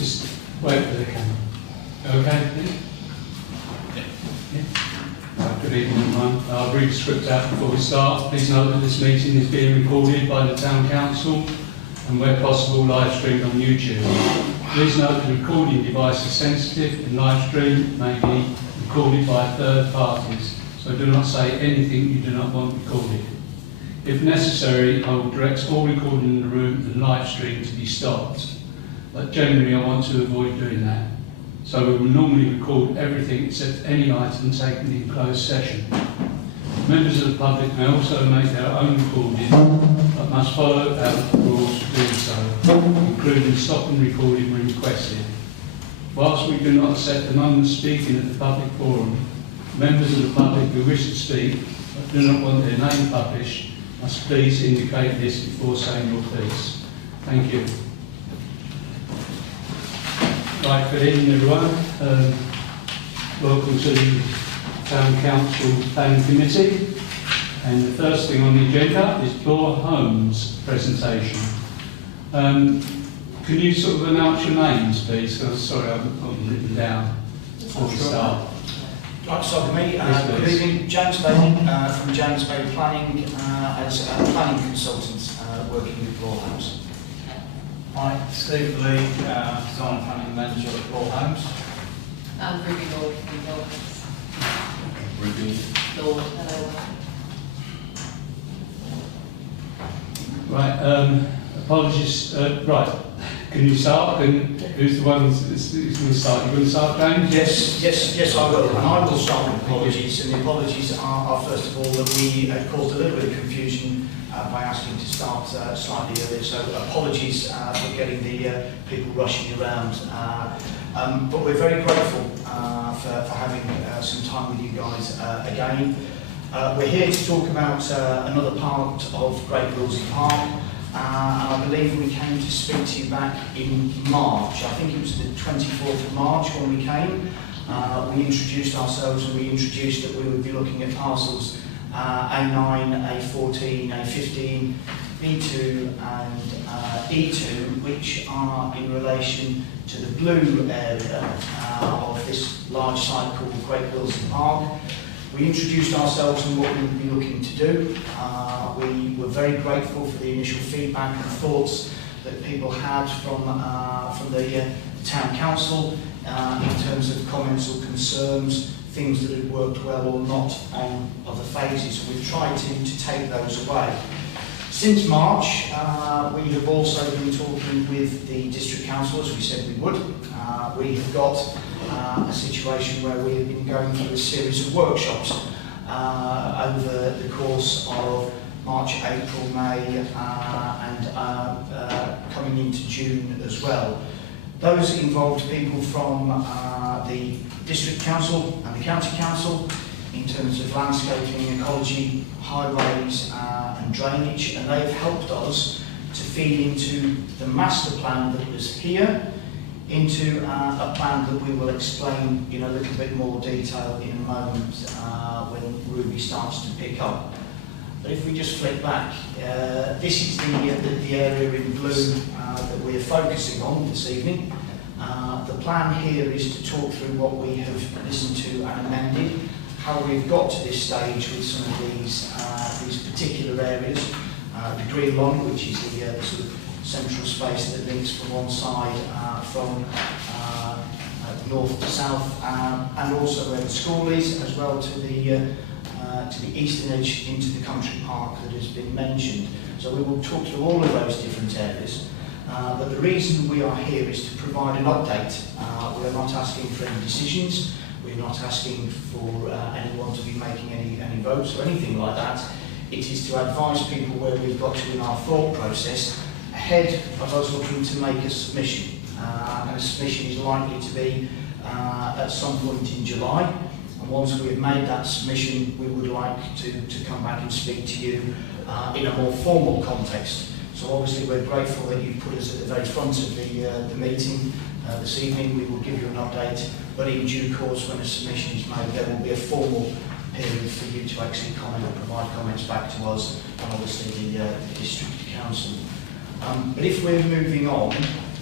Just wait for the camera. Okay? Yeah. Good evening, everyone. I'll read the script out before we start. Please note that this meeting is being recorded by the Town Council and, where possible, live streamed on YouTube. Please note the recording device is sensitive and live stream may be recorded by third parties, so do not say anything you do not want recorded. If necessary, I will direct all recording in the room and live stream to be stopped, but generally I want to avoid doing that. So we will normally record everything except any item taken in closed session. Members of the public may also make their own recording, but must follow our rules for doing so, including stopping recording when requested. Whilst we do not accept anonymous speaking at the public forum, members of the public who wish to speak but do not want their name published must please indicate this before saying your piece. Thank you. Right, good evening everyone. Welcome to the Town Council Planning Committee. And the first thing on the agenda is Bloor Homes presentation. Can you sort of announce your names, please? Sorry, I've got them written down before we start. Right, so for me, good evening, James Bailey from James Bailey Planning as a planning consultant working with Bloor Homes. Hi, Steve Lee, Design Planning Manager at Bloor Homes. I'm Ruby Lord from Bloor Homes. Ruby Lord, hello. Right, apologies. Right, can you start? Who's the one who's going to start? You going to start, James? Yes, I will. And I will start with apologies. And the apologies are first of all, that we caused a little bit of confusion by asking to start slightly earlier. So apologies for getting the people rushing around. But we're very grateful for having some time with you guys again. We're here to talk about another part of Great Willsey Park. And I believe we came to speak to you back in March. I think it was the 24th of March when we came. We introduced ourselves and we introduced that we would be looking at parcels A9, A14, A15, B2 and E2, which are in relation to the blue area of this large site called Great Willsey Park. We introduced ourselves and what we would be looking to do. We were very grateful for the initial feedback and thoughts that people had from the Town Council in terms of comments or concerns, things that had worked well or not on other phases. So we've tried to take those away. Since March, we have also been talking with the District Council, as we said we would. We have got a situation where we have been going through a series of workshops over the course of March, April, May and coming into June as well. Those involved people from the District Council and the County Council in terms of landscaping, ecology, highways and drainage, and they've helped us to feed into the master plan that was here, into a plan that we will explain in a little bit more detail in a moment when Ruby starts to pick up. But if we just flick back, this is the area in blue that we're focusing on this evening. The plan here is to talk through what we have listened to and amended, how we've got to this stage with some of these particular areas. The green line, which is the sort of central space that links from one side from north to south, and also where the school is, as well to the eastern edge into the country park that has been mentioned. So we will talk through all of those different areas. But the reason we are here is to provide an update. We are not asking for any decisions. We're not asking for anyone to be making any votes or anything like that. It is to advise people where we've got to in our thought process ahead of us looking to make a submission. And a submission is likely to be at some point in July. And once we have made that submission, we would like to come back and speak to you in a more formal context. So obviously we're grateful that you put us at the very front of the meeting this evening. We will give you an update, but in due course when a submission is made, there will be a formal period for you to actually comment and provide comments back to us and obviously the District Council. But if we're moving on,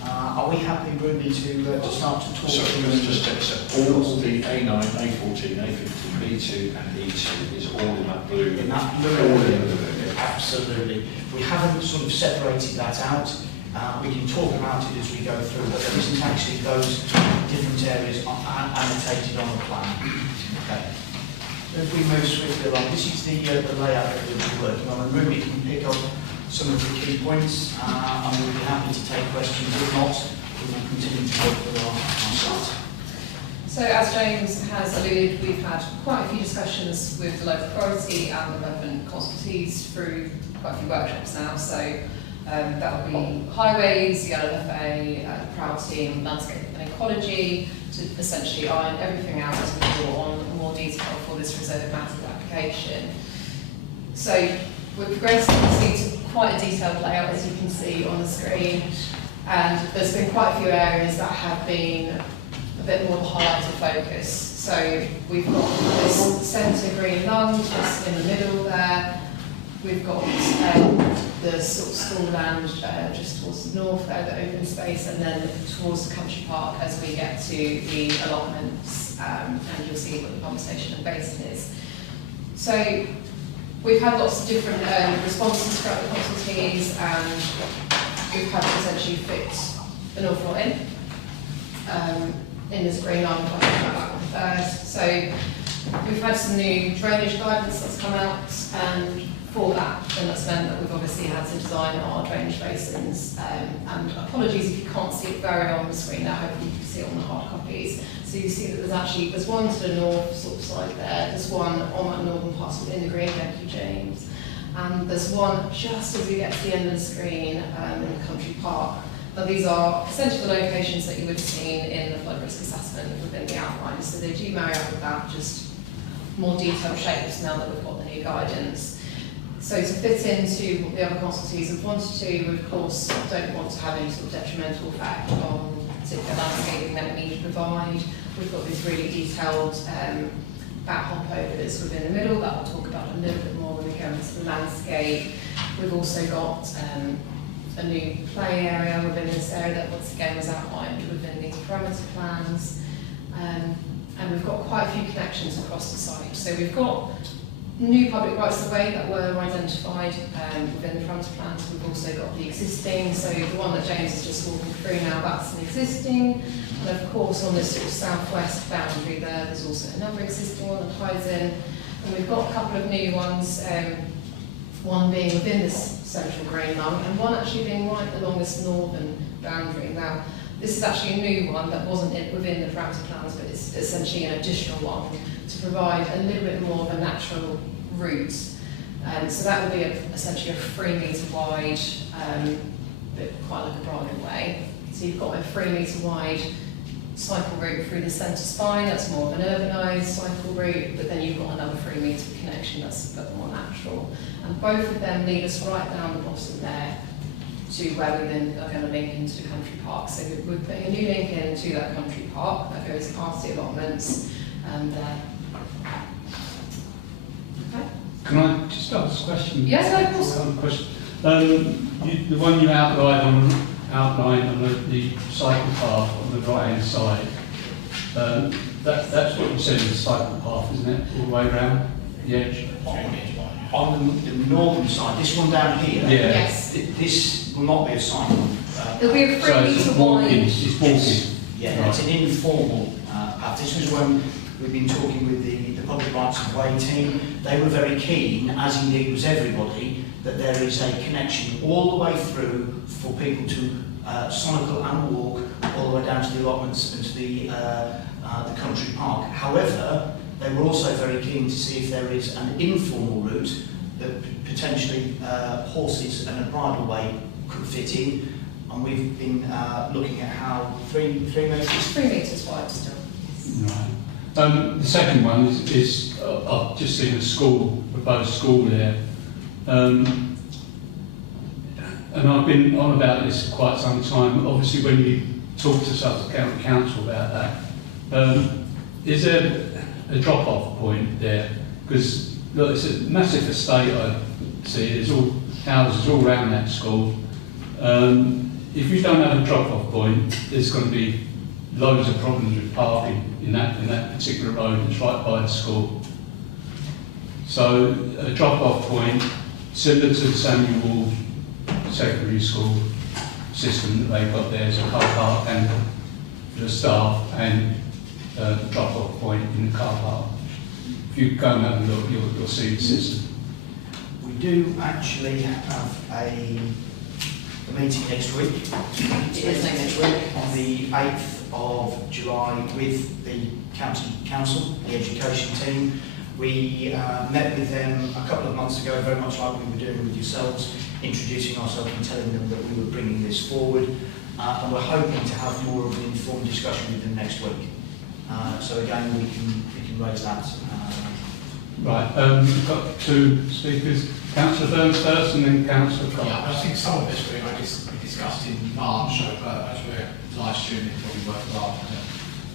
Are we happy, Ruby, to start to talk? Sorry, can I just check? So all the A9, A14, A15, B2 and E2 is all in that blue. In that blue all area. in the blue. Absolutely. We haven't sort of separated that out. We can talk about it as we go through, but there isn't actually those different areas annotated on the plan. Okay. If we move swiftly along, this is the layout that we'll be working on, and Ruby can pick up some of the key points, and we'll be happy to take questions. If not, we will continue to work with our site. So as James has alluded, we've had quite a few discussions with the local authority and the relevant consultees through quite a few workshops now. So that will be highways, the LLFA, the Proud Team, landscape and ecology, to essentially iron everything out as we go on more detail for this reserve matters application. So we're progressing to quite a detailed layout, as you can see on the screen, and there's been quite a few areas that have been a bit more of a highlighted focus. So we've got this centre green lung just in the middle there. We've got the sort of school land just towards the north there, the open space, and then towards the country park as we get to the allotments, and you'll see what the conversation and basin is. So we've had lots of different responses throughout the consultees, and we've had to essentially fit an awful lot in this green line. I'll talk about that one first. So we've had some new drainage guidance that's come out, and for that, then that's meant that we've obviously had to design our drainage basins, and apologies if you can't see it very well on the screen now, hopefully you can see it on the hard copies. So you see that there's one to the north sort of side there, there's one on that northern part within the green, thank you James, and there's one just as we get to the end of the screen in the country park. Now these are essentially the locations that you would have seen in the flood risk assessment within the outline, so they do marry up with that, just more detailed shapes now that we've got the new guidance. So to fit into what the other consultees have wanted to, we of course don't want to have any sort of detrimental effect on particular landscaping that we need to provide. We've got these really detailed bat hop overs within the middle that we'll talk about a little bit more when we go into the landscape. We've also got a new play area within this area that once again was outlined within these parameter plans. And we've got quite a few connections across the site. So we've got new public rights of way that were identified within the parameter plans. We've also got the existing, so the one that James is just walking through now, that's an existing. And of course on this sort of southwest boundary there, there's also another existing one that ties in. And we've got a couple of new ones, one being within this central green lung, and one actually being right along this northern boundary. Now, this is actually a new one that wasn't within the parameter plans, but it's essentially an additional one to provide a little bit more of a natural route. So that will be essentially a 3 metre wide, bit quite like a bridle way. So you've got a 3 metre wide cycle route through the centre spine, that's more of an urbanised cycle route, but then you've got another 3 metre connection that's a bit more natural. And both of them lead us right down the bottom there to where we then are going to link into the country park. So we're putting a new link into that country park that goes past the allotments and okay. Can I just ask a question? Yes, no, of course. Question. The one you outlined on the cycle path on the right hand side, that's what you said is the cycle path, isn't it? All the way around the edge? On the northern side, this one down here, Yeah. Yes. this will not be a cycle. There'll be a 3 So it's metre walking, wide. it's walking. Yeah, Right. it's an informal path. This was when we've been talking with the Public Rights of Way team. They were very keen, as indeed was everybody, that there is a connection all the way through for people to cycle and walk all the way down to the allotments and to the country park. However, they were also very keen to see if there is an informal route that potentially horses and a bridle way could fit in. And we've been looking at how 3 metres. 3 metres wide still. Right. The second one is I've just seen a school, proposed school there. And I've been on about this for quite some time. Obviously, when you talk to Suffolk County Council about that, is there a drop-off point there? Because look, it's a massive estate I see. There's all houses all around that school. if you don't have a drop-off point, there's going to be loads of problems with parking in that particular road that's right by the school. So a drop-off point, similar to the Samuel Ward secondary school system that they've got there, is a car park and for the staff and the drop-off point in the car park. If you go and have a look, you'll see the system. We do actually have a meeting next week. It is next week. On the 8th of July with the county council, the education team. We met with them a couple of months ago, very much like we were doing with yourselves, introducing ourselves and telling them that we were bringing this forward. And we're hoping to have more of an informed discussion with them next week. So again, we can raise that. Right, we've got two speakers. Councillor Burns first and then Councillor Cox. Yeah, I think some of this we discussed in March, as we're live streaming, probably worthwhile.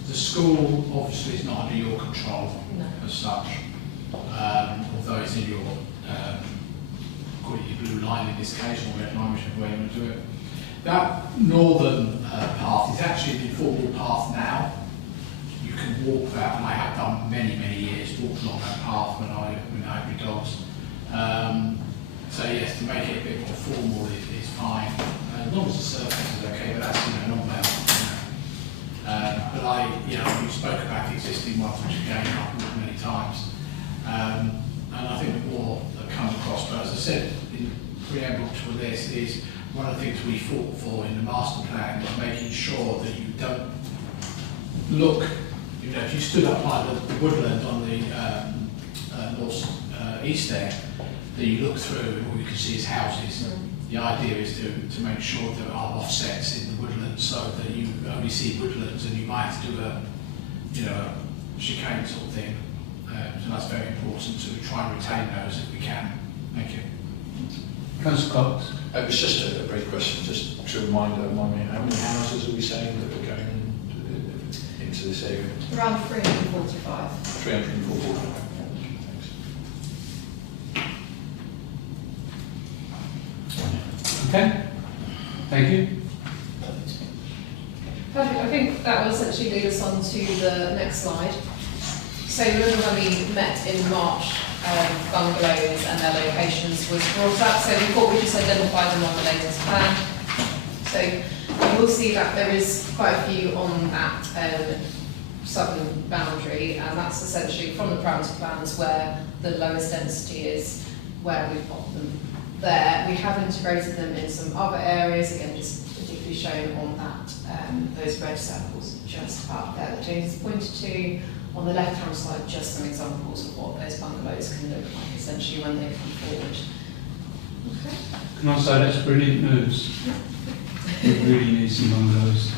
The school obviously is not under your control as such, although it's in your call it your blue line in this case, or red line, whichever way you want to do it. That northern path is actually the informal path now. You can walk that, and I have done many years, walked along that path when I had my dogs. So yes, to make it a bit more formal is fine, as long as the surface is okay, but that's not bad. But we spoke about the existing ones, which again I've walked many times, and I think the more that comes across. But as I said in preamble to this, is one of the things we fought for in the master plan was making sure that you don't look. If you stood up like the woodland on the north east there, that you look through and all you can see is houses. The idea is to make sure there are offsets in the woodlands so that you only see woodlands, and you might have to do a chicane sort of thing. So that's very important to try and retain those if we can. Thank you. Councillor Cox. It was just a brief question, just to remind me, how many houses are we saying that are going into this area? Around 345. 345. Okay, thank you. Perfect. I think that will essentially lead us on to the next slide. So remember when we met in March, bungalows and their locations was brought up, so we thought we'd just identify them on the latest plan. So you will see that there is quite a few on that southern boundary, and that's essentially from the parameter plans where the lowest density is, where we've got them there. We have integrated them in some other areas, again just particularly shown on that, those red circles just up there that James pointed to. On the left hand side, just some examples of what those bungalows can look like essentially when they come forward. Okay. Can I say that's brilliant news? We really need some bungalows.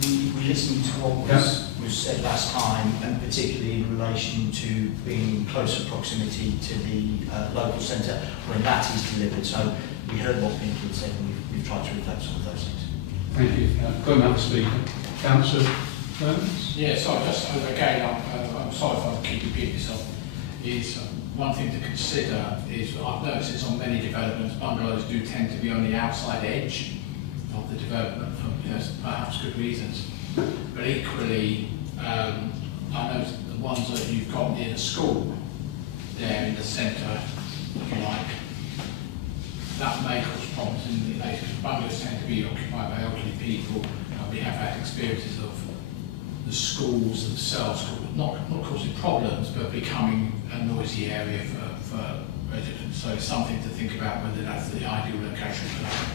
We listened to what was said last time, and particularly in relation to being in closer proximity to the local centre when that is delivered. So we heard what Pinky had said, and we've tried to reflect some of those things. Thank you. Got another speaker. Councillor Burns. Yeah, sorry, just again, I'm sorry if I keep repeating myself. Is one thing to consider is I've noticed it's on many developments, bungalows do tend to be on the outside edge of the development for perhaps good reasons. But equally, I noticed the ones that you've got near the school, there in the centre, if you like, that may cause problems in the later, because bungalows tend to be occupied by elderly people, and we have had experiences of the schools themselves not causing problems, but becoming a noisy area for residents. So it's something to think about whether that's the ideal location for that.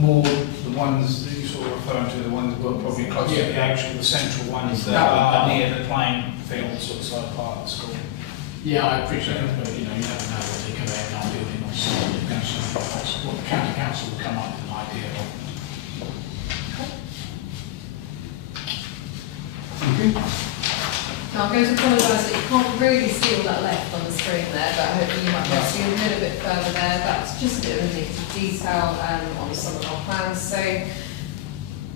More the ones that you sort of referring to, the ones that were probably closer to the central ones that are near the playing fields or the side part of the school. Yeah, I appreciate it, but you never know what they can end up building on site. What the county council will come up with an idea of. Thank you. Now I'm going to apologise that you can't really see all that left on the screen there, but hopefully you might be able to see a little bit further there. That's just a bit of indicative detail on some of our plans. So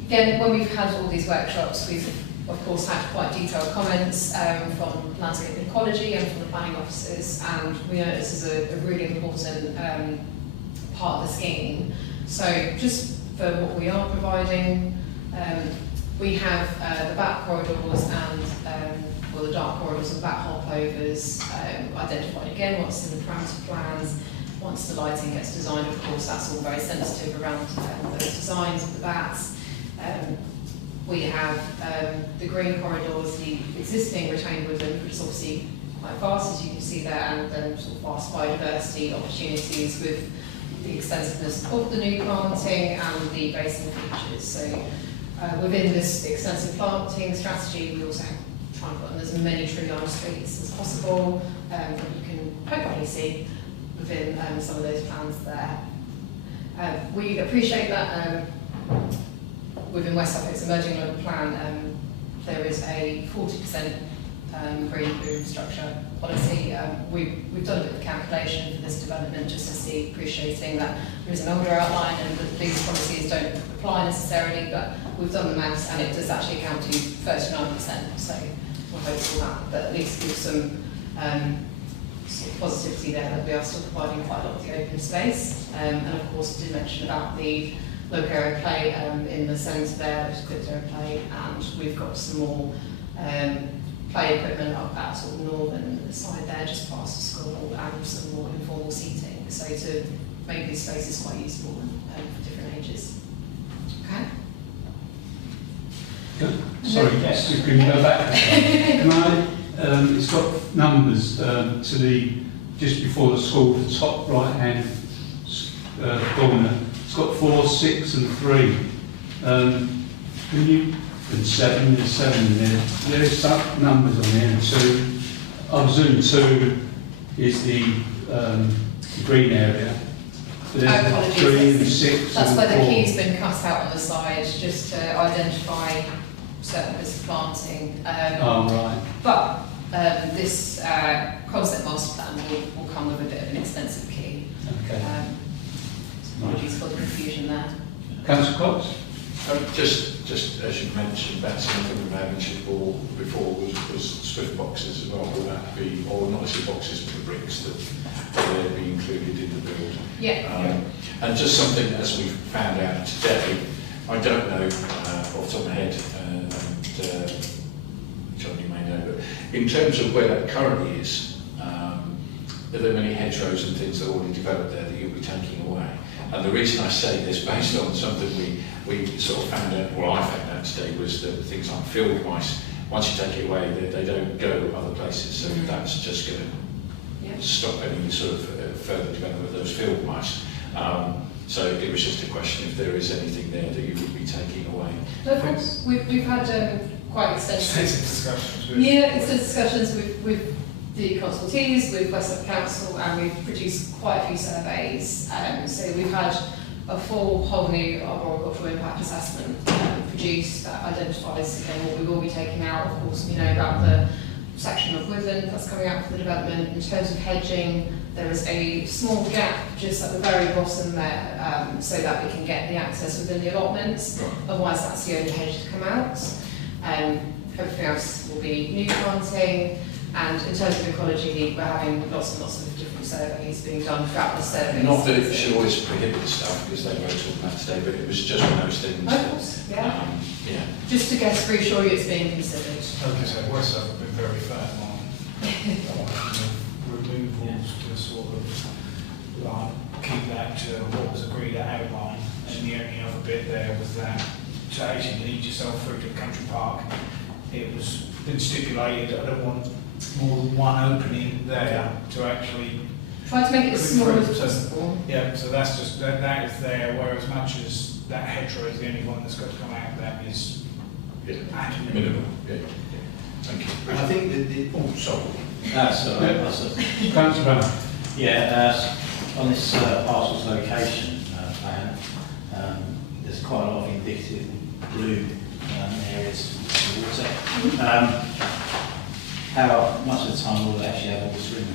again, when we've had all these workshops, we've of course had quite detailed comments from landscape and ecology and from the planning officers, and we know this is a really important part of the scheme. So just for what we are providing, we have the back corridors and well, the dark corridors and back hopovers identified again once in the parameter plans. Once the lighting gets designed, of course, that's all very sensitive around those designs of the bats. We have the green corridors, the existing retained woodland, which is obviously quite vast, as you can see there, and then sort of vast biodiversity opportunities with the extensiveness of the new planting and the basin features. So within this extensive planting strategy, we also try and put in as many tree-lined streets as possible that you can hopefully see within some of those plans there. We appreciate that within West Suffolk's emerging local plan, there is a 40% green infrastructure policy. We've done a bit of calculation for this development just to see, appreciating that there is an older outline and that these policies don't apply necessarily, but we've done the maths and it does actually account to 39%. So we're hopeful that at least gives some sort of positivity there, that we are still providing quite a lot of the open space. And of course, I did mention about the local area play in the centre there, there's equipped area play, and we've got some more play equipment up that sort of northern side there, just past the school, and some more informal seating, so to make these spaces quite useful for different ages. Okay? Good. Sorry, yes, we can go back. Can I? It's got numbers to the just before the school, the top right-hand corner. It's got 4, 6, and 3. Can you? And 7, there's 7 in there. There's some numbers on there. And 2. On Zoom 2 is the green area. But there's 3 and 6. That's and where 4. the key's been cut out on the side, just to identify certain bits of planting. Oh, right. But this concept master plan will come with a bit of an extensive key. Okay. Apologies for the confusion there. Councillor Cox? Just as you mentioned, that's something we mentioned before was Swift boxes as well. Will that be, or not necessarily boxes, but the bricks that will be included in the build? Yeah. And just something, as we found out today, I don't know off the top of my head, and John, you may know, but in terms of where that currently is, are there many hedgerows and things that are already developed there that you'll be taking away? And the reason I say this, based on something we sort of found out, well, I found out today, was that things like field mice, once you take it away, they don't go other places. So that's just going to stop any sort of further development of those field mice. So it was just a question if there is anything there that you would be taking away. No, of course, we've had quite extensive discussions with... Yeah, extensive discussions with the consultees, with West Suffolk Council, and we've produced quite a few surveys. So we've had a full whole new arboricultural impact assessment produced that identifies again what we will be taking out. Of course, we know about the section of woodland that's coming out for the development. In terms of hedging, there is a small gap just at the very bottom there, so that we can get the access within the allotments. Right. Otherwise, that's the only hedge to come out. Everything else will be new planting. And in terms of ecology, we're having lots and lots of different surveys being done throughout the survey. Not that it should always prohibit stuff, because they were talking about today, but it was just one of those things. Of course, yeah. Yeah. Just to reassure you it's being considered. Okay, so West Suffolk have been very firm on removals to sort of like keep that to what was agreed at outline, and the only other bit there was that to actually lead yourself through to the country park. It was been stipulated, I don't want more than one opening there to actually try to make it as small as possible. Yeah, so that's just that is there. Whereas much as that hedgerow is the only one that's got to come out, that is minimal. Yeah. Thank you. I think that oh, sorry. That's Councillor Brown. Yeah, on this parcel's location plan, there's quite a lot of indicative blue areas of water. How much of the time will they actually have all this in there?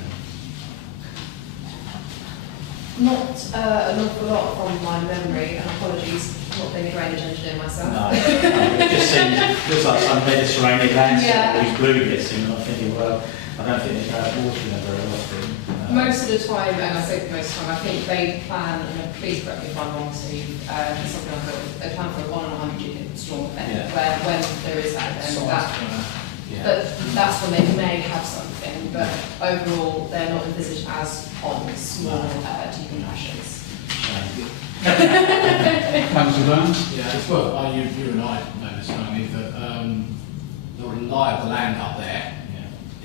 Not an awful lot from my memory, and apologies, not being a drainage engineer myself. No, it just seems, looks like some Mediterranean landscape, Yeah. all these blue bits in, and I'm thinking, well, I don't think they go out water there very often. Most of the time, and I say most of the time, I think they plan, and please correct me if I'm wrong, Steve, something like that, they plan for a 1 in 100 unit storm event, where when there is that event, that's when they may have something, but overall they're not envisaged as ponds, more decompressions. Councillor Burns? Yeah, it's well, you and I know this, Tony, that the lie of the land up there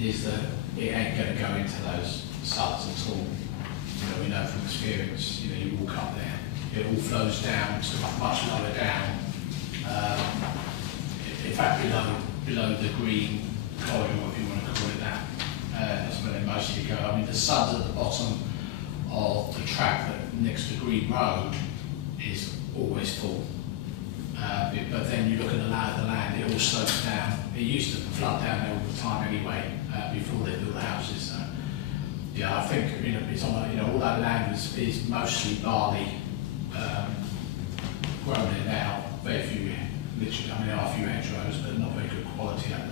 is that it ain't going to go into those suds at all. You know, we know from experience, you know, you walk up there, it all flows down to much lower down. In fact, below the green corridor, if you want to call it that, that's where they mostly go. I mean, the suds at the bottom of the track that next to Green Road is always full. But then you look at the lie of the land, it all slopes down. It used to flood down there all the time anyway, before they built the houses. Yeah, I think it's on, all that land is mostly barley grown there now. Very few, literally, I mean, there are a few hedgerows, but not very good quality out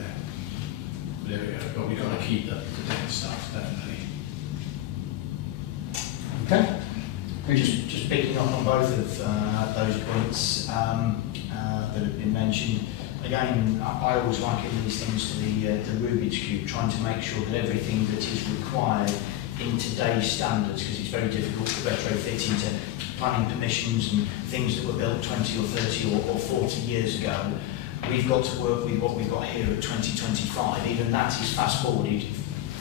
there. But we've got to keep the dead stuff, definitely. Okay. Just picking up on both of those points that have been mentioned. Again, I always liken these things to the Rubik's Cube, trying to make sure that everything that is required in today's standards, because it's very difficult to retrofit into planning permissions and things that were built 20 or 30 or 40 years ago. We've got to work with what we've got here at 2025. Even that is fast forwarded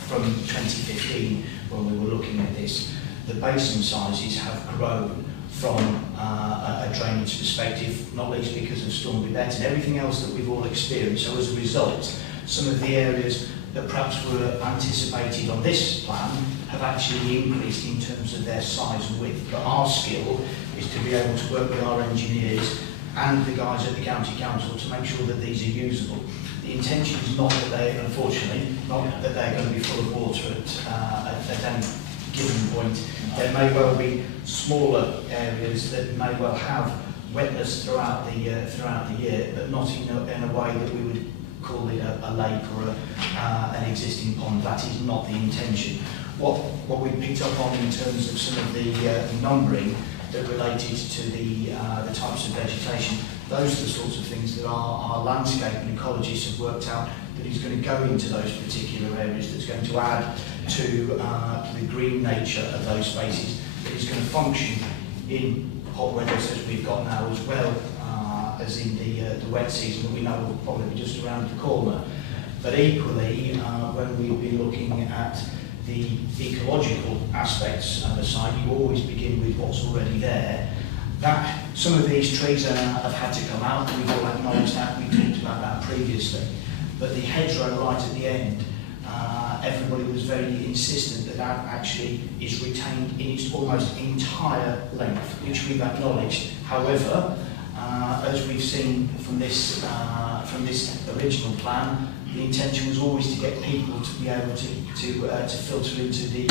from 2015 when we were looking at this. The basin sizes have grown from a drainage perspective, not least because of storm events and everything else that we've all experienced. So as a result, some of the areas that perhaps were anticipated on this plan have actually increased in terms of their size and width. But our skill is to be able to work with our engineers and the guys at the county council to make sure that these are usable. The intention is not that they, unfortunately, not that they're going to be full of water at any given point. There may well be smaller areas that may well have wetness throughout the year, but not in a way that we would call it a lake or an existing pond. That is not the intention. What we picked up on in terms of some of the numbering that related to the types of vegetation, those are the sorts of things that our landscape and ecologists have worked out that is going to go into those particular areas, that's going to add to the green nature of those spaces, that is going to function in hot weather such as we've got now, as well as in the wet season that we know will probably be just around the corner. But equally, when we've been looking at the ecological aspects of the site, you always begin with what's already there. That some of these trees have had to come out, we've all acknowledged that, we talked about that previously. But the hedgerow right at the end, everybody was very insistent that that actually is retained in its almost entire length, which we've acknowledged. However, as we've seen from this original plan, the intention was always to get people to be able to filter into the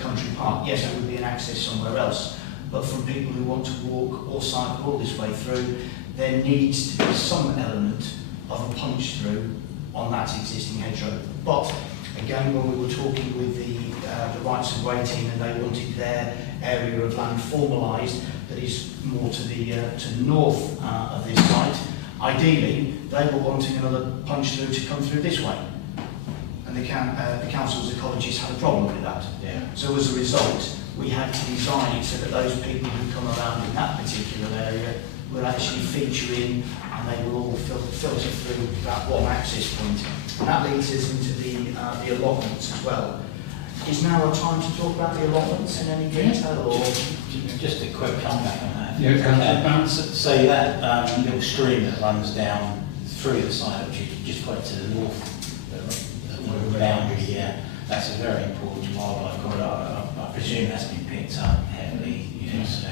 country park. Yes, there would be an access somewhere else, but from people who want to walk or cycle all this way through, there needs to be some element of a punch through on that existing hedgerow. But again, when we were talking with the rights of way team and they wanted their area of land formalised that is more to the north of this site, ideally they were wanting another punch through to come through this way. And the council's ecologists had a problem with that. Yeah. So as a result, we had to design it so that those people who come around in that particular area will actually feature in and they will all filter through that one access point. And that leads us into the allotments as well. Is now a time to talk about the allotments in any detail, or Just a quick comeback on that. Yeah, Councillor. So that little stream that runs down through the site, which is just quite to the north, the boundary, yeah, that's a very important wildlife corridor. I presume that's been picked up heavily, so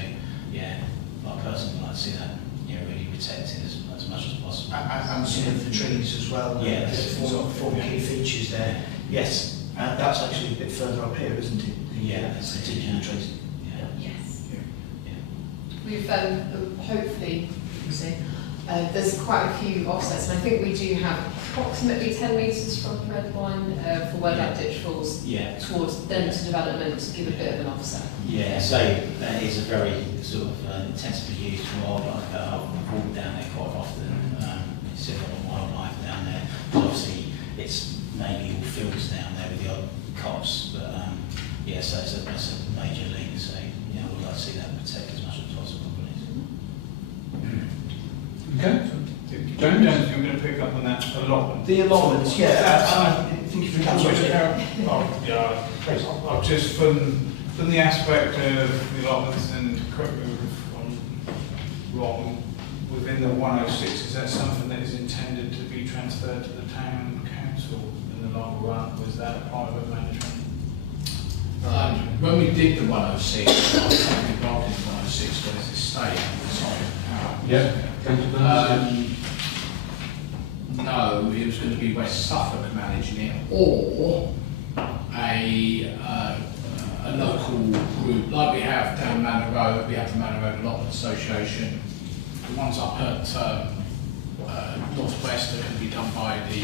yeah, I personally like to see that really protected as much as possible. and some of the trees as well. Yeah, that form key features there. Yes. That's actually a bit further up here, isn't it? Yeah, that's the particular trees. Yeah. Yes. Yeah. We've hopefully, you see, There's quite a few offsets, and I think we do have approximately 10 metres from the red line for where that ditch falls Yeah. towards denser development to give a bit of an offset. Yeah, so that is a very sort of intensively used wildlife. I've walked down there quite often. See a lot of wildlife down there. But obviously, it's mainly all fields down there with the odd copse. But yeah, so it's a major link. So yeah, I would like to see that protected as much as possible, please. Okay. James, I'm going to pick up on that allotment. The allotments, yeah. Thank you for I've just from the aspect of the allotments, and correct me if I'm wrong, within the 106, is that something that is intended to be transferred to the town council in the long run? Was that a private management? When we did the 106, I was taking involved in the 106, but as a state, sorry. Yeah. No, it was going to be West Suffolk managing it, or a local group, like we have down Manor Road. We have the Manor Road Allotment Association. The ones up at North West are going to be done by the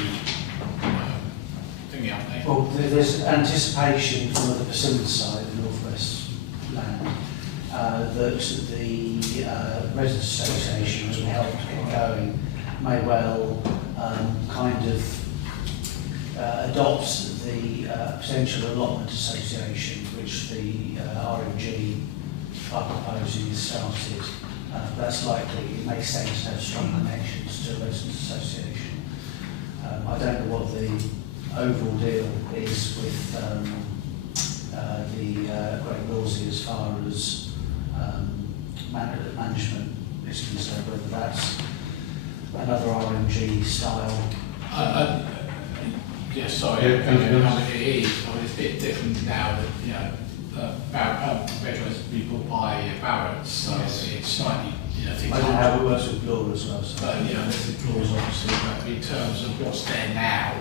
thingy, aren't they? Well, there's anticipation from the Persimmon side, the North West land, that the Residents Association, as we help get going, may well kind of adopt the Potential Allotment Association, which the RMG are proposing is started. That's likely. It makes sense to have strong connections to the Residents Association. I don't know what the overall deal is with the Great Willsey as far as management is concerned, whether that's another RMG style. Yeah, sorry, Yeah, it is. I mean, it's a bit different now that, you know, Redrose has been bought by Barrett's, so it's slightly, you know, things I don't know how it works with Blue as well. So. But, you know, there's the clause obviously, but in terms of what's there now,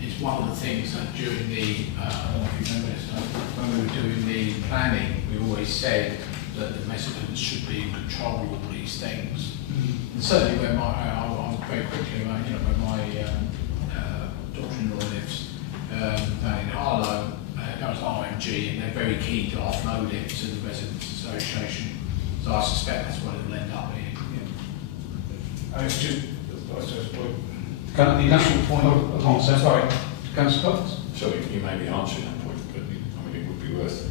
it's one of the things that during the, I don't know if you remember this, when we were doing the planning, we always said that the residents should be in control of all these things. And certainly where I'm very quickly, you know, where my daughter-in-law lives, down in Harlow, that was RMG, and they're very keen to offload it to the Residents Association. So I suspect that's what it'll end up being. And it's just, I suppose, The initial point. Sorry. Councillor Cox? So you may be answering that point, but I mean, it would be worth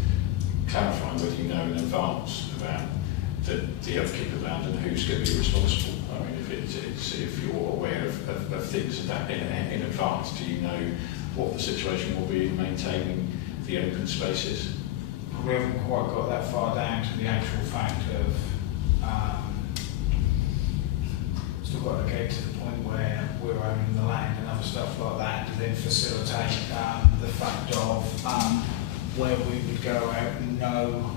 clarifying whether you know in advance about the upkeep of land and who's going to be responsible. I mean, if you're aware of things of that in advance, do you know what the situation will be in maintaining the open spaces? We haven't quite got that far down to the actual fact of still got to get to the point where we're owning the land and other stuff like that to then facilitate the fact of where we would go out and know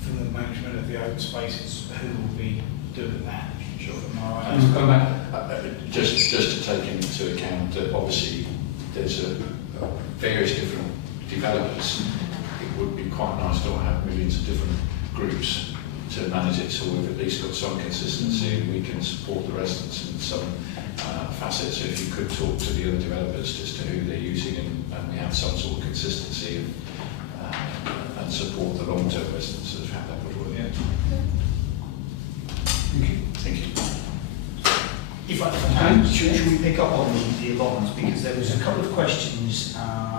from the management of the open spaces who will be doing that. Sure. Come back. Just to take into account that obviously there's various different developers. It would be quite nice to have millions of different groups to manage it, so we've at least got some consistency and we can support the residents in some facets. So if you could talk to the other developers as to who they're using and we have some sort of consistency and support the long-term residents of how that would work. Yeah. Thank you. Thank you. If I can, should we pick up on the allotments, because there was a couple of questions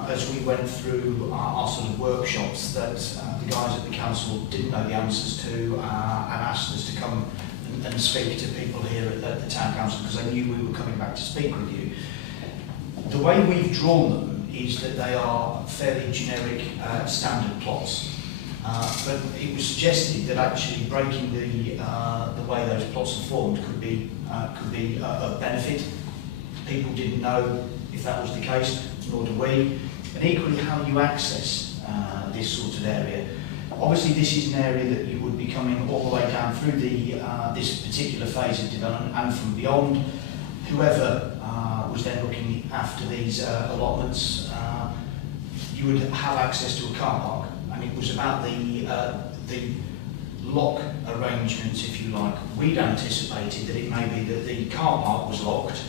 as we went through our sort of workshops that the guys at the council didn't know the answers to and asked us to come and speak to people here at the town council because they knew we were coming back to speak with you. The way we've drawn them is that they are fairly generic standard plots. But it was suggested that actually breaking the way those plots are formed could be of benefit. People didn't know if that was the case, nor do we. And equally, how you access this sort of area. Obviously, this is an area that you would be coming all the way down through this particular phase of development and from beyond. Whoever was then looking after these allotments, you would have access to a car park. And it was about the lock arrangements, if you like. We'd anticipated that it may be that the car park was locked,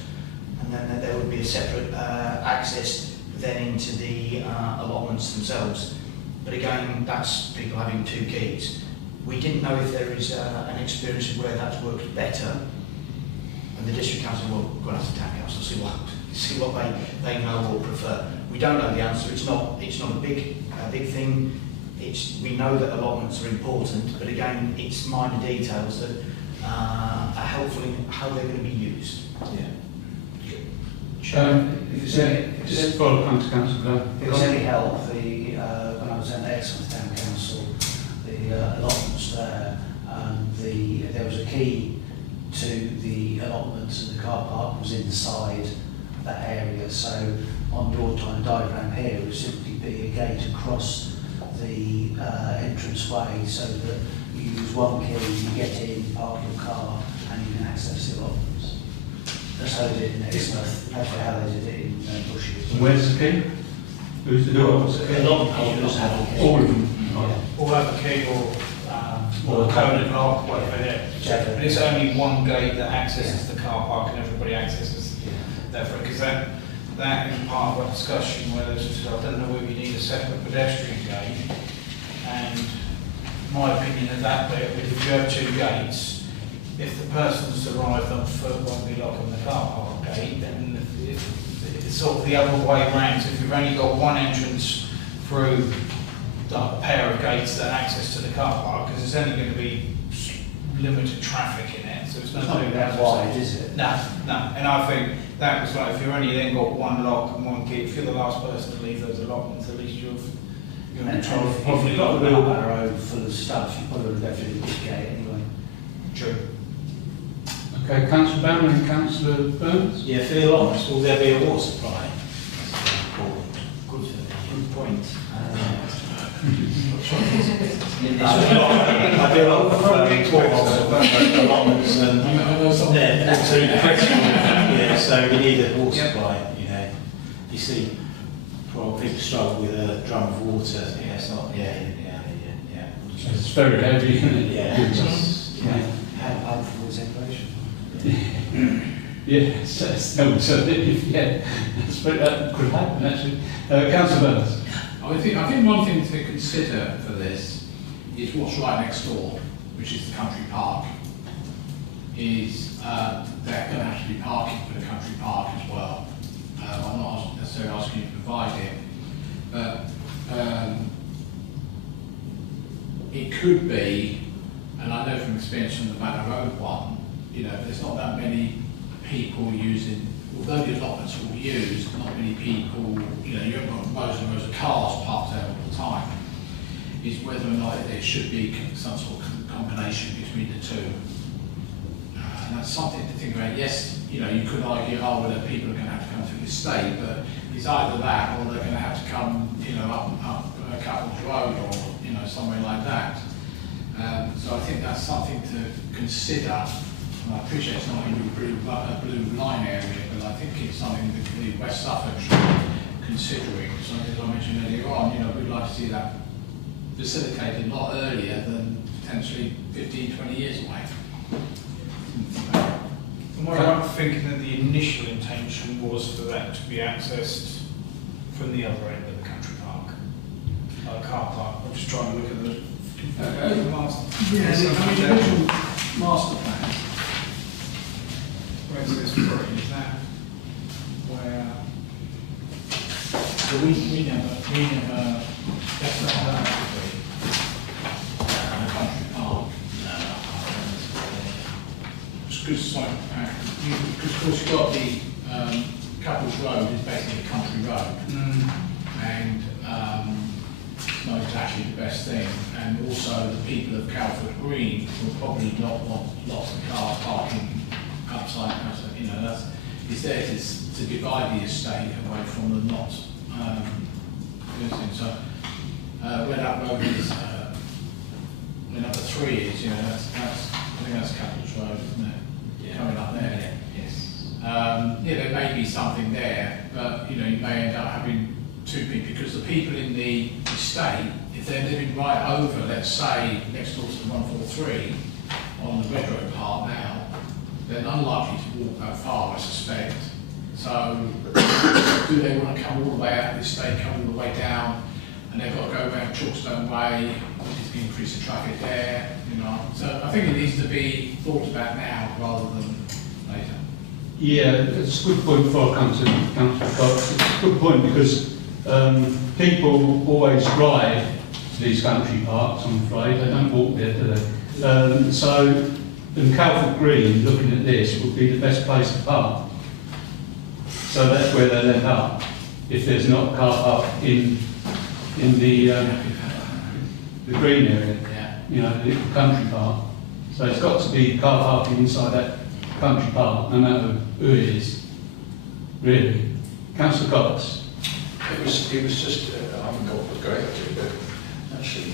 and then that there would be a separate access then into the allotments themselves. But again, that's people having 2 keys. We didn't know if there is an experience of where that's worked better. And the district council will go out to town council and see what they know or prefer. We don't know the answer. It's not a big thing. We know that allotments are important, but again, it's minor details that are helpful in how they're going to be used. Just follow on to Councillor It was any help, when I was in Exmouth Town Council, the allotments there, there was a key to the allotments, and the car park was inside that area. So on your diagram here, it would simply be a gate across the entrance way, so that you use one key, you get in, park your car, and you can access the allotments. That's how they did it in Exmouth. That's how they did it in Bushes. Where's the key? Who's the door? What's the key? A lot of holders have a key. All of them. Yeah. Or have a key or a code lock, whatever it is. Whichever. But it's only one gate that accesses the car park and everybody accesses therefore, because that is part of our discussion where there's just, I don't know whether you need a separate pedestrian gate. And my opinion of that bit, if you have 2 gates, if the person's arrived on foot won't be locking the car park gate, then it's sort of the other way around. So if you've only got one entrance through a pair of gates that access to the car park, because there's only going to be limited traffic in it, so it's not that wide, is it? No. And I think that was like, if you've only then got one lock and one key, if you're the last person to leave those allotments, at least you're in control of If probably you've got a wheelbarrow full of stuff, you probably would go through the big gate anyway. True. Okay, Councillor Bowman and Councillor Burns. Yeah, for the allotments, will there be a water supply? That's important. Good point. I do a lot of allotments and yeah, so you need a water supply, you know. You see, well, people struggle with a drum of water, yeah, it's not, yeah. It's very heavy, isn't it? Yeah. Hand pump for the separation. Yes, that could happen actually. Councillor Burns. I think one thing to consider for this is what's right next door, which is the country park. Is they're going to have to be parking for the country park as well. I'm not necessarily asking you to provide it, but it could be, and I know from experience from the Manor Road one, you know, there's not that many people using, although the allotments are all used, not many people, you know, you haven't got rows and rows of cars parked there all the time, is whether or not there should be some sort of combination between the two. And that's something to think about. Yes, you know, you could argue, oh, well, people are going to have to come through the estate, but it's either that or they're going to have to come, you know, up Couples Road or, you know, somewhere like that. So I think that's something to consider. And I appreciate it's not in the blue line area, but I think it's something that the West Suffolk should be considering. So as I mentioned earlier on, you know, we'd like to see that facilitated a lot earlier than potentially 15, 20 years away. Am I right thinking that the initial intention was for that to be accessed from the other end of the country park? Car park. I'm just trying to look at the master. Yeah, the original master plan. Where's this for? Is that where? So we never definitely that the country park. It's good site because of course you've got the Couples Road is basically a country road, and it's not exactly the best thing. And also the people of Calford Green will probably not want lots of cars parking outside. You know, it's there to divide the estate away from the not using. So where that road is, where number 3 is, you know, that's I think that's Couples Road, isn't it? Yeah. Coming up there. Yes. Yeah, there may be something there, but you know, you may end up having 2 people because the people in the estate if they're living right over, let's say, next door to the 143 on the Red Road part now, they're unlikely to walk that far, I suspect. So, do they want to come all the way out of the estate, come all the way down, and they've got to go around Chalkstone Way, which is increase the traffic there, you know? So I think it needs to be thought about now rather than later. Yeah, it's a good point before I come to Councillor Cox. It's a good point because people always drive to these country parks, I'm afraid. They don't walk there, do they? So, in Calvert Green, looking at this, would be the best place to park. So that's where they'll end up, if there's not a car park in the green area, you know, the country park. So it's got to be car parking inside that country park, no matter who it is, really. Councillor Cox. It was just, I haven't got what great idea, but actually,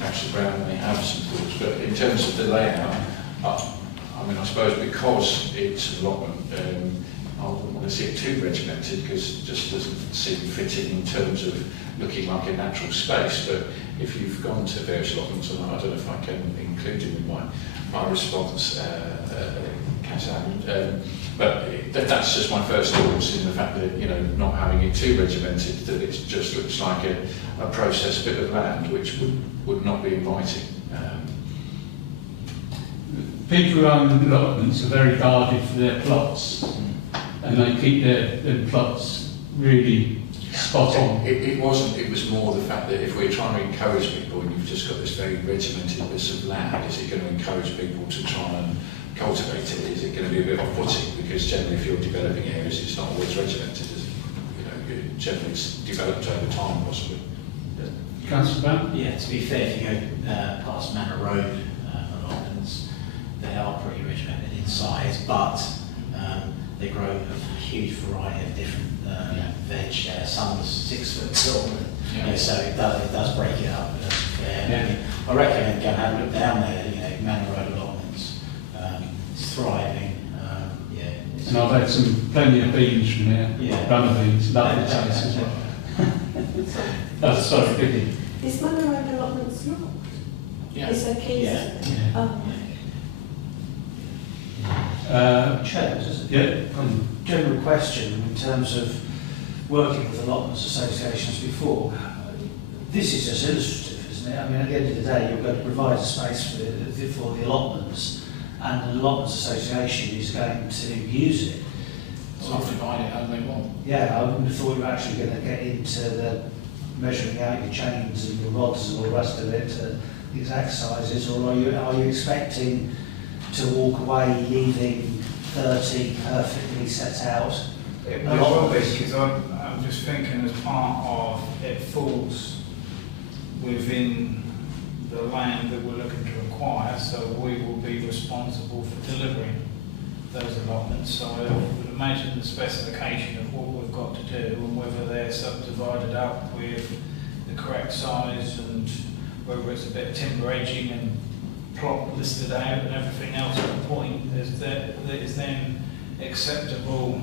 Councillor Brown may have some thoughts, but in terms of the layout, I mean, I suppose because it's an allotment, I wouldn't want to see it too regimented because it just doesn't seem fitting in terms of looking like a natural space. But if you've gone to various allotments, and I don't know if I can include it in my response, but that's just my first thoughts in the fact that, you know, not having it too regimented, that it just looks like a processed bit of land which would not be inviting. People who own allotments are very guarded for their plots, and they keep their plots really spot on. It wasn't, it was more the fact that if we're trying to encourage people and you've just got this very regimented piece of land, is it going to encourage people to try and cultivate it? Is it going to be a bit off-putting? Because generally if you're developing areas, it's not always regimented, is it? You know, generally it's developed over time, possibly. Councillor Brown? Yeah, to be fair, if you go past Manor Road allotments, they are pretty regimented in size, but they grow a huge variety of different veg there. Some are 6 foot tall, you know, so it does break it up. I mean, I recommend go and have a look down there. You know, Manor Road allotments, it's thriving. And I've had plenty of beans from there. Yeah. Runner beans, lovely taste as well. That's sorry, Vicky. Is Manor Road allotments locked? Yeah. Is there keys? Yeah. Oh. Chair, just Yeah. a general question in terms of working with allotments associations before. This is just illustrative, isn't it? I mean, at the end of the day, you're going to provide a space for the allotments, and an allotments association is going to use it. So divide it how they want. Yeah, I wouldn't have thought you were actually going to get into the measuring out your chains and your rods and all the rest of it, the exact sizes, or are you expecting to walk away leaving 30 perfectly set out? It might well be, because I'm just thinking as part of it falls within the land that we're looking to acquire, so we will be responsible for delivering those allotments. So I would imagine the specification of what we've got to do and whether they're subdivided up with the correct size and whether it's a bit of timber edging and plot listed out and everything else at the point that is then acceptable,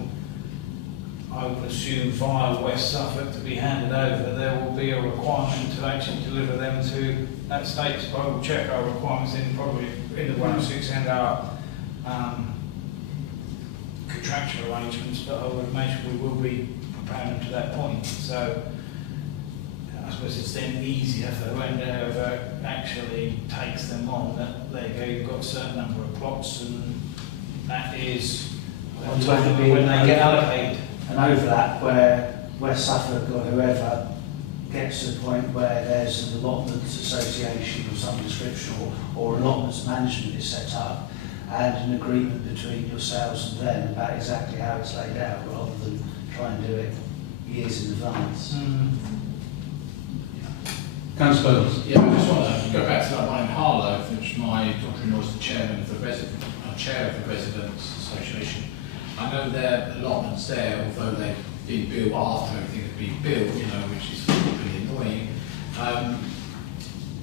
I would assume, via West Suffolk to be handed over. There will be a requirement to actually deliver them to that state. So I will check our requirements in probably in the 106 and our contractual arrangements, but I would imagine we will be preparing them to that point. So I suppose it's then easier for whoever actually takes them on that there you go, you've got a certain number of plots, and that is When they get allocated an overlap where West Suffolk or whoever gets to the point where there's an allotments association of some description or allotments management is set up, and an agreement between yourselves and them about exactly how it's laid out, rather than try and do it years in advance. Councillor Yeah, I just want to go back to that one in Harlow, which my daughter-in-law is the chairman of the chair of the Residents Association. I know their allotments there, although they've been built after everything had been built, you know, which is really annoying.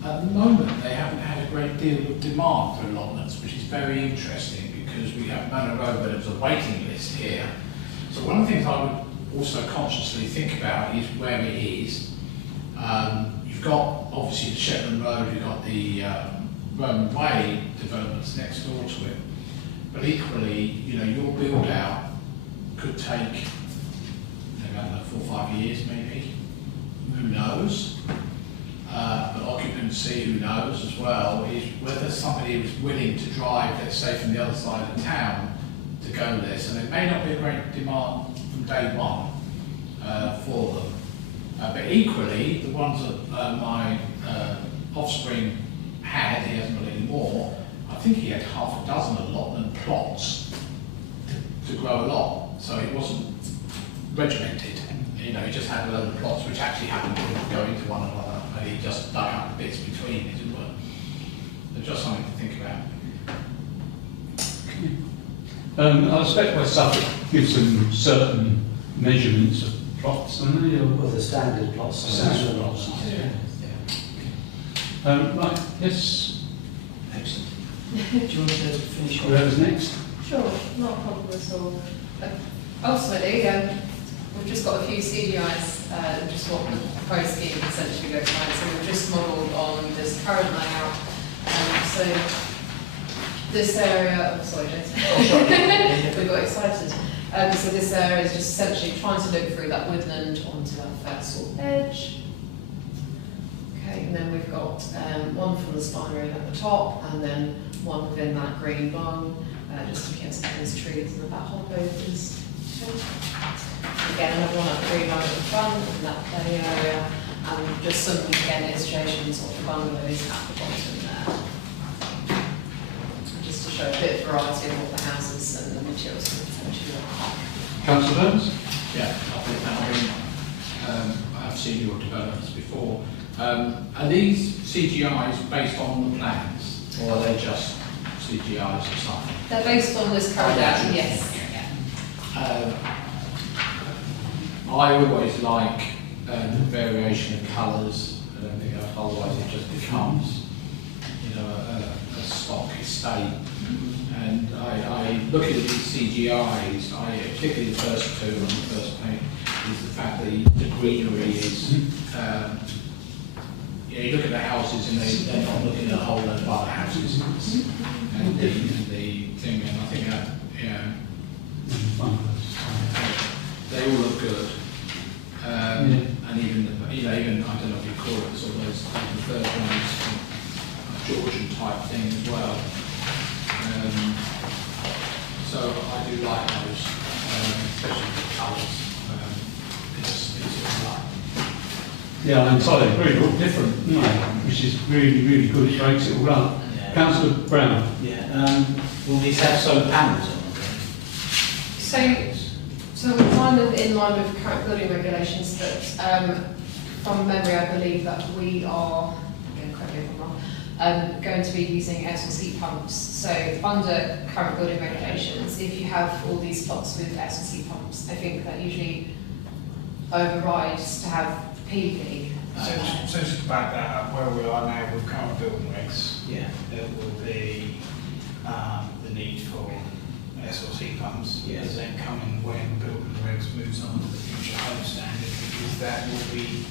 At the moment, they haven't had a great deal of demand for allotments, which is very interesting because we have Manor Road where there's a waiting list here. So one of the things I would also consciously think about is where it is. you've got obviously the Shetland Road, you've got the Roman Way developments next door to it, but equally, you know, your build out could take, I don't know, 4 or 5 years maybe, who knows? But occupancy, who knows as well, is whether somebody was willing to drive, let's say, from the other side of town to go there. So there may not be a great demand from day one for them. But equally, the ones that my offspring had, he hasn't got any more, I think he had half a dozen allotment plots to grow a lot. So it wasn't regimented. You know, he just had a load of plots which actually happened to go into one another, and he just dug out bits between it, as well. So just something to think about. I expect West Suffolk gives them certain measurements of plots, don't they? Or Well, the standard plots. standard plots. Right, yes. Excellent. Do you want to finish off? Whoever's next. Sure, not a problem at all. Ultimately, we've just got a few CGIs, just what the proposed scheme essentially looks like. So we've just modelled on this current layout. So this area, oh, sorry, Jason. We got excited. So this area is just essentially trying to look through that woodland onto that first sort of edge. Okay, and then we've got one from the spine road at the top, and then one within that green lung, just looking at some of those trees and about hopovers. Again, another one at the green lung at the front, in that play area, and just some, again, illustrations of the bungalows at the bottom there. Just to show a bit of variety of what the houses and the materials can potentially look like. Councillor Burns? Yeah, I think I've seen your developments before. Are these CGIs based on the plans, or are they just CGIs or something? They're based on this current layout, yes. I always like the variation of colours, otherwise it just becomes, you know, a stock estate. And I look at these CGIs, particularly the first two on the first page, is the fact that the greenery is, you look at the houses and they're not looking at a whole load of other houses. And the thing, and I think that, they all look good. And even, even, I don't know if you call it, sort of those, the third one is a Georgian type thing as well. So I do like those, especially the colours. It's like, Yeah, I entirely agree. They're all different, aren't they? Which is really, really good. It breaks it all up. Yeah. Councillor Brown? Yeah. Will these have solar panels on them? So we're kind of in line with current building regulations that, from memory, I believe that we are, again, correct me if I'm wrong, going to be using air source heat pumps. So under current building regulations, if you have all these plots with air source heat pumps, I think that usually overrides to have PV. So just to back that up, where we are now with current building regs, Yeah. there will be the need for air source heat pumps. Yes. Does then come in when building regs moves on to the future home standard, because that will be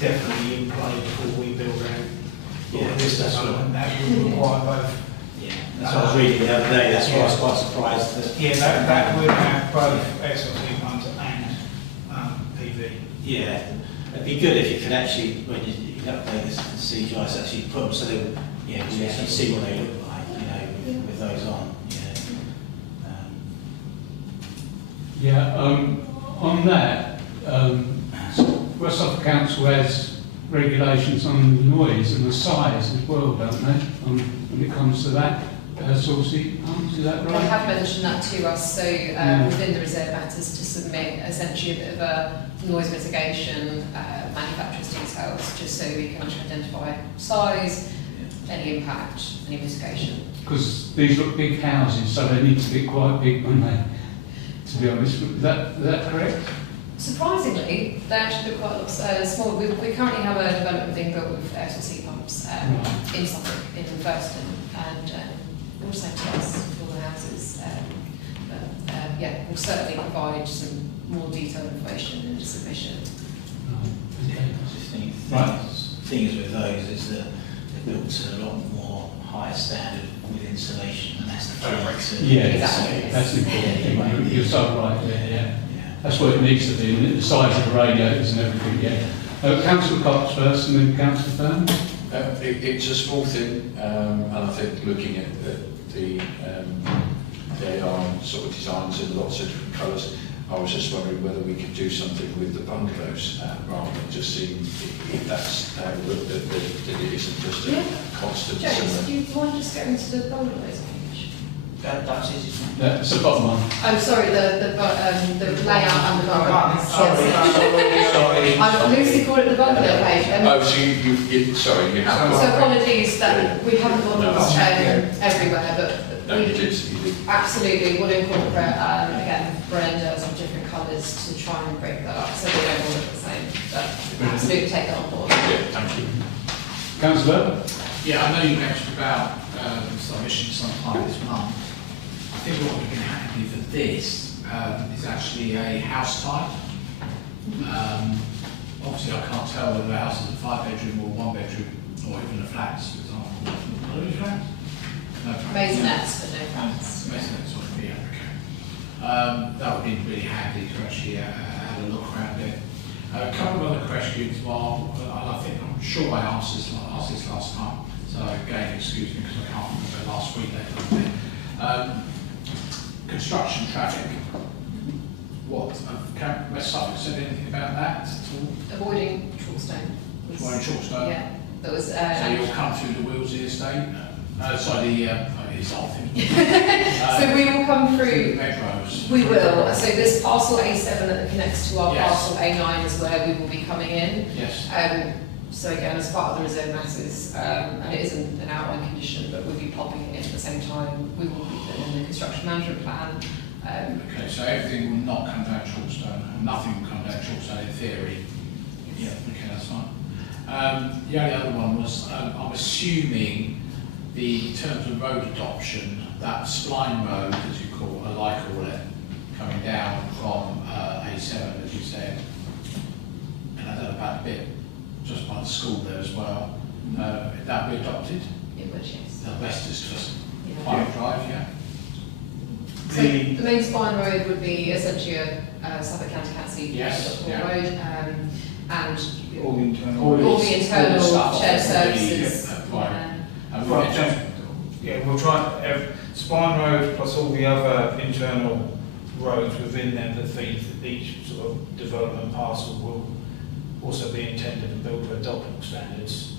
definitely in play before we build out. Yeah, this that's development. That will require both. Yeah. That's what I was reading the other day. That's why I was quite surprised that. Yeah, that would have both air source heat pumps and PV. Yeah, it'd be good if you could actually, when you update this CGIs, actually put them so they would, we actually see what they look like, with those on. On that, West Suffolk Council has regulations on the noise and the size as well, don't they? When it comes to that source heat pumps, is that They right? have mentioned that to us, so within the reserve matters to submit essentially a bit of a noise mitigation, manufacturer's details, just so we can identify size, any impact, any mitigation. Because these look big houses, so they need to be quite big, don't they? To be honest, is that correct? Surprisingly, they actually look quite a lot smaller. We currently have a development being built with air source heat pumps in Suffolk, in Thurston, and also plus for the houses. We'll certainly provide some more detailed information in the submission. Right. Thing is with those is that they're built to a lot more higher standard with insulation, and that's the key. Yeah, Exactly. that's important. You're so right there, yeah. Yeah. That's what it needs to be, and the size of the radiators and everything, yeah. Councillor Cox first, and then Councillor Byrne. It's a small thing, and I think looking at the AR sort of designs in lots of different colours, I was just wondering whether we could do something with the bungalows rather than just seeing if that's that it isn't just a constant James, similar. do you mind just getting to the bungalows page? That's easy. That's the bottom one. I'm sorry, the layout and the bungalows. Sorry. I've loosely called it the bungalow page. Oh, so you sorry, you have. So apologies that we haven't got this everywhere, but No, you did. absolutely will incorporate, again, verandas of different colours to try and break that up so they don't all look the same. But absolutely take that on board. Yeah, thank you. Councillor? Yeah, I know you mentioned about submission sometime this month. I think what would be handy for this is actually a house type. Obviously, I can't tell whether the house is a 5-bedroom or 1-bedroom, or even a flat, for example. Are there any flats? No flats. Maisonettes, but no flats. Maisonettes would be okay. That would be really handy to actually have a look around it. A couple of other questions. Well, I'm sure I asked this last time. So again, excuse me because I can't remember last week. Construction traffic. What? Can West Suffolk said anything about that at all? Avoiding Chalkstone. Avoiding Chalkstone? Yeah. That was. So you'll come through the Willsey estate? Sorry, it's off. So we will come through. Meadows. We will. So this parcel A7 that connects to our Yes. parcel A9 is where we will be coming in. Yes. So again, as part of the reserve masses, and it isn't an outline condition, but we'll be popping it in at the same time. We will put it in the construction management plan. Okay, so everything will not come down Chalkstone. Nothing will come down Chalkstone in theory. Yeah. Okay, that's fine. The only other one was I'm assuming in terms of road adoption, that spline road, as you call it, coming down from A7, as you said, and I don't know about a bit just by the school there as well. That be adopted? It would, yes. The rest is just Yeah. private drive, yeah. So the main spine road would be essentially a Suffolk County Council Yes, road, and All the internal. all the internal stuff, shared the, services. right. And we Right, mentioned- yeah, we'll try, Spine Road plus all the other internal roads within them that feed each sort of development parcel will also be intended and built to adoptable standards.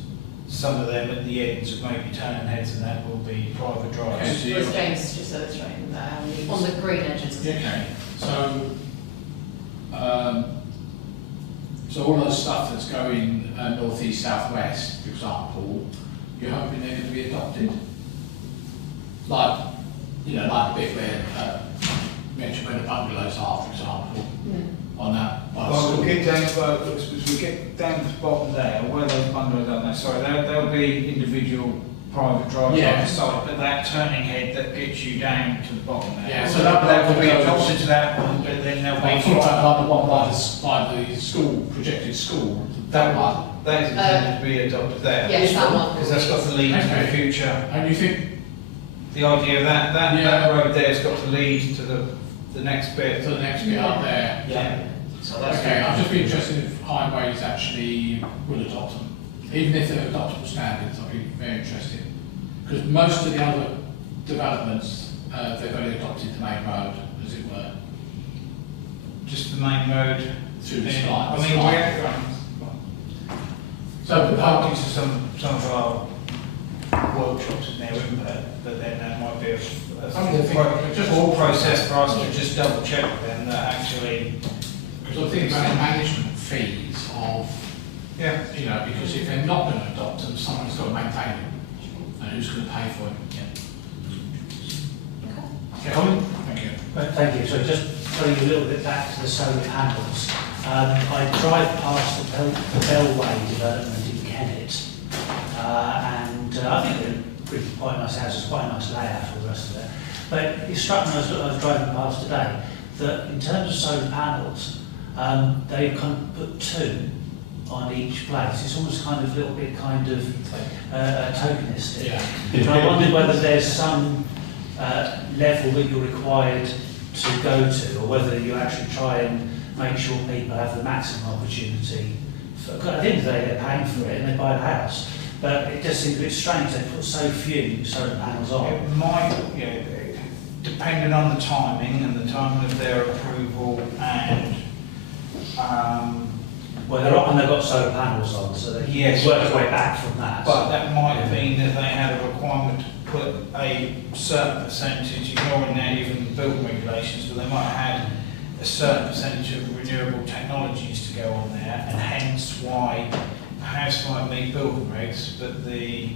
Some of them at the ends of maybe turning heads and that will be private drives. Okay, so you- Was James just illustrating that on the green edges. Okay, so so all of the stuff that's going north, east, south, west, for example, you're hoping they're going to be adopted? Like, like the bit where mentioned where the bungalows are, for example, on that. Well, we'll get down, as we get down to the bottom there, where those bungalows are there, sorry, they'll be individual private drives Yeah. on the side, but that turning head that gets you down to the bottom there. Yeah, so that will be goes- adopted to that one, but then there'll I'm be. talking about like the one by the school, projected school, that one. That is intended to be adopted there. Yes, that one. Because that's got to lead to the Okay. future. And you think, The idea of that Yeah. road there's got to lead to the next bit. to the next bit up there? Yeah. So that's Okay, I'd just be interested if highways actually will adopt them. Even if they're adoptable standards, I'd be very interested. Because most of the other developments, they've only adopted the main road, as it were, Just the main road. through the I spine. mean, we have So, the parking to some of our workshops in their input, but then that might be a full process for us to just double check with them that actually. because I think about the management fees of, Yeah. because if they're not going to adopt them, someone's got to maintain them. And who's going to pay for it? Okay. Colin? Thank you. But thank you. So just going a little bit back to the solar panels. I drive past the Bellway development in Kennet, and I think they're pretty quite nice houses, quite a nice layout for the rest of it. But it struck me as I was driving past today that in terms of solar panels, they've kind of put two on each place. It's almost kind of a little bit kind of tokenistic. Yeah. And I wonder whether there's some level that you're required to go to, or whether you actually try and make sure people have the maximum opportunity. At the end of the day, they're paying for it and they buy the house. But it just seems a bit strange they put so few solar panels on. It might, depending on the timing and the timing of their approval and Well, they're up and they've got solar panels on, so they Yes. work their way back from that. but that might mean that they had a requirement to put a certain percentage, ignoring their even building regulations, but they might have had a certain percentage of renewable technologies to go on there, and hence why a house might meet building regs, but the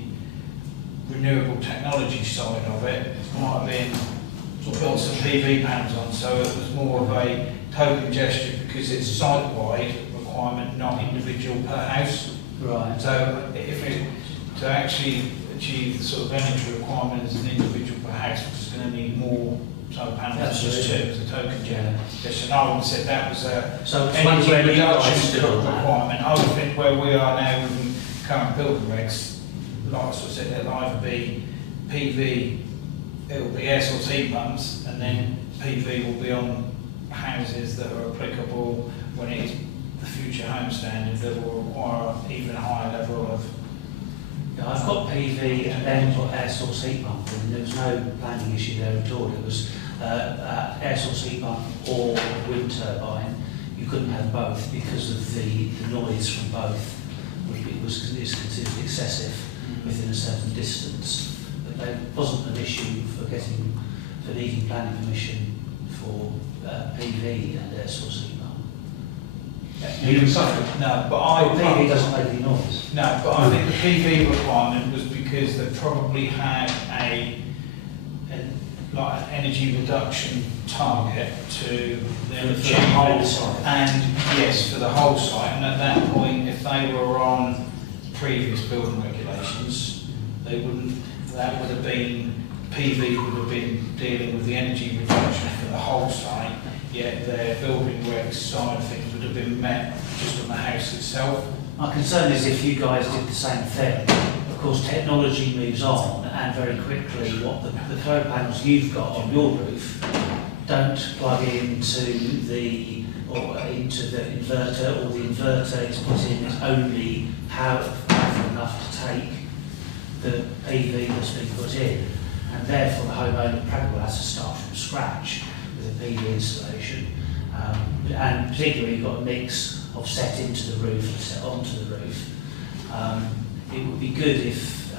renewable technology side of it might have been put some PV panels on, so it was more of a token gesture because it's site-wide requirement, not individual per house. Right. So to actually achieve the sort of energy requirement as an individual per house, which is going to need more solar panels than just two as a token gesture. And I would have said that was a So energy where you guys reduction stood on that. requirement. I would think where we are now with the current building regs, like I sort of said, it'll either be PV, it'll be air source heat pumps, and then PV will be on houses that are applicable when it is the future home standard that will require even a higher level of. Yeah, I've got PV and then got air source heat pump, and there was no planning issue there at all. It was air source heat pump or wind turbine. You couldn't have both because of the noise from both. Is considered excessive within a certain distance. But there wasn't an issue for needing planning permission for PV and air source heat pump. Even Suffolk. No, but PV doesn't make any noise. No, but I think the PV requirement was because they probably had like an energy reduction target to their For the whole site. And yes, for the whole site. And at that point, if they were on previous building regulations, they wouldn't. That would have been PV would have been dealing with the energy reduction for the whole site. Yet their building regs side of things would have been met just on the house itself. My concern is if you guys did the same thing, of course technology moves on and very quickly what the solar panels you've got on your roof don't plug into the inverter, or the inverter is put in is only powerful enough to take the PV that's been put in, and therefore the homeowner probably has to start from scratch with a PV installation. And particularly you've got a mix of set into the roof and set onto the roof. It would be good if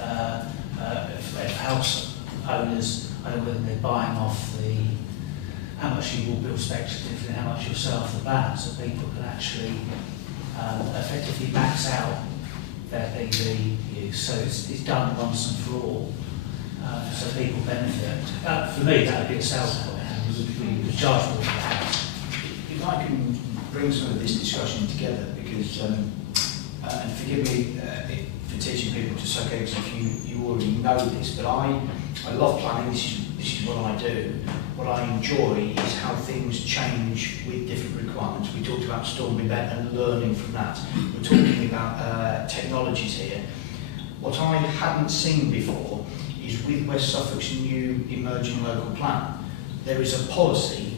house owners, I don't know whether they're buying off how much you will build speculatively and how much you'll sell off the bat, so people can actually effectively max out their PV use. So it's done once and for all, so people benefit. For me, that would be a sales point. You would charge more for the house. If I can bring some of this discussion together, because, and forgive me for teaching people to suck eggs if you already know this, but I love planning, this is what I do. What I enjoy is how things change with different requirements. We talked about storm event and learning from that. We're talking about technologies here. What I hadn't seen before is with West Suffolk's new emerging local plan, there is a policy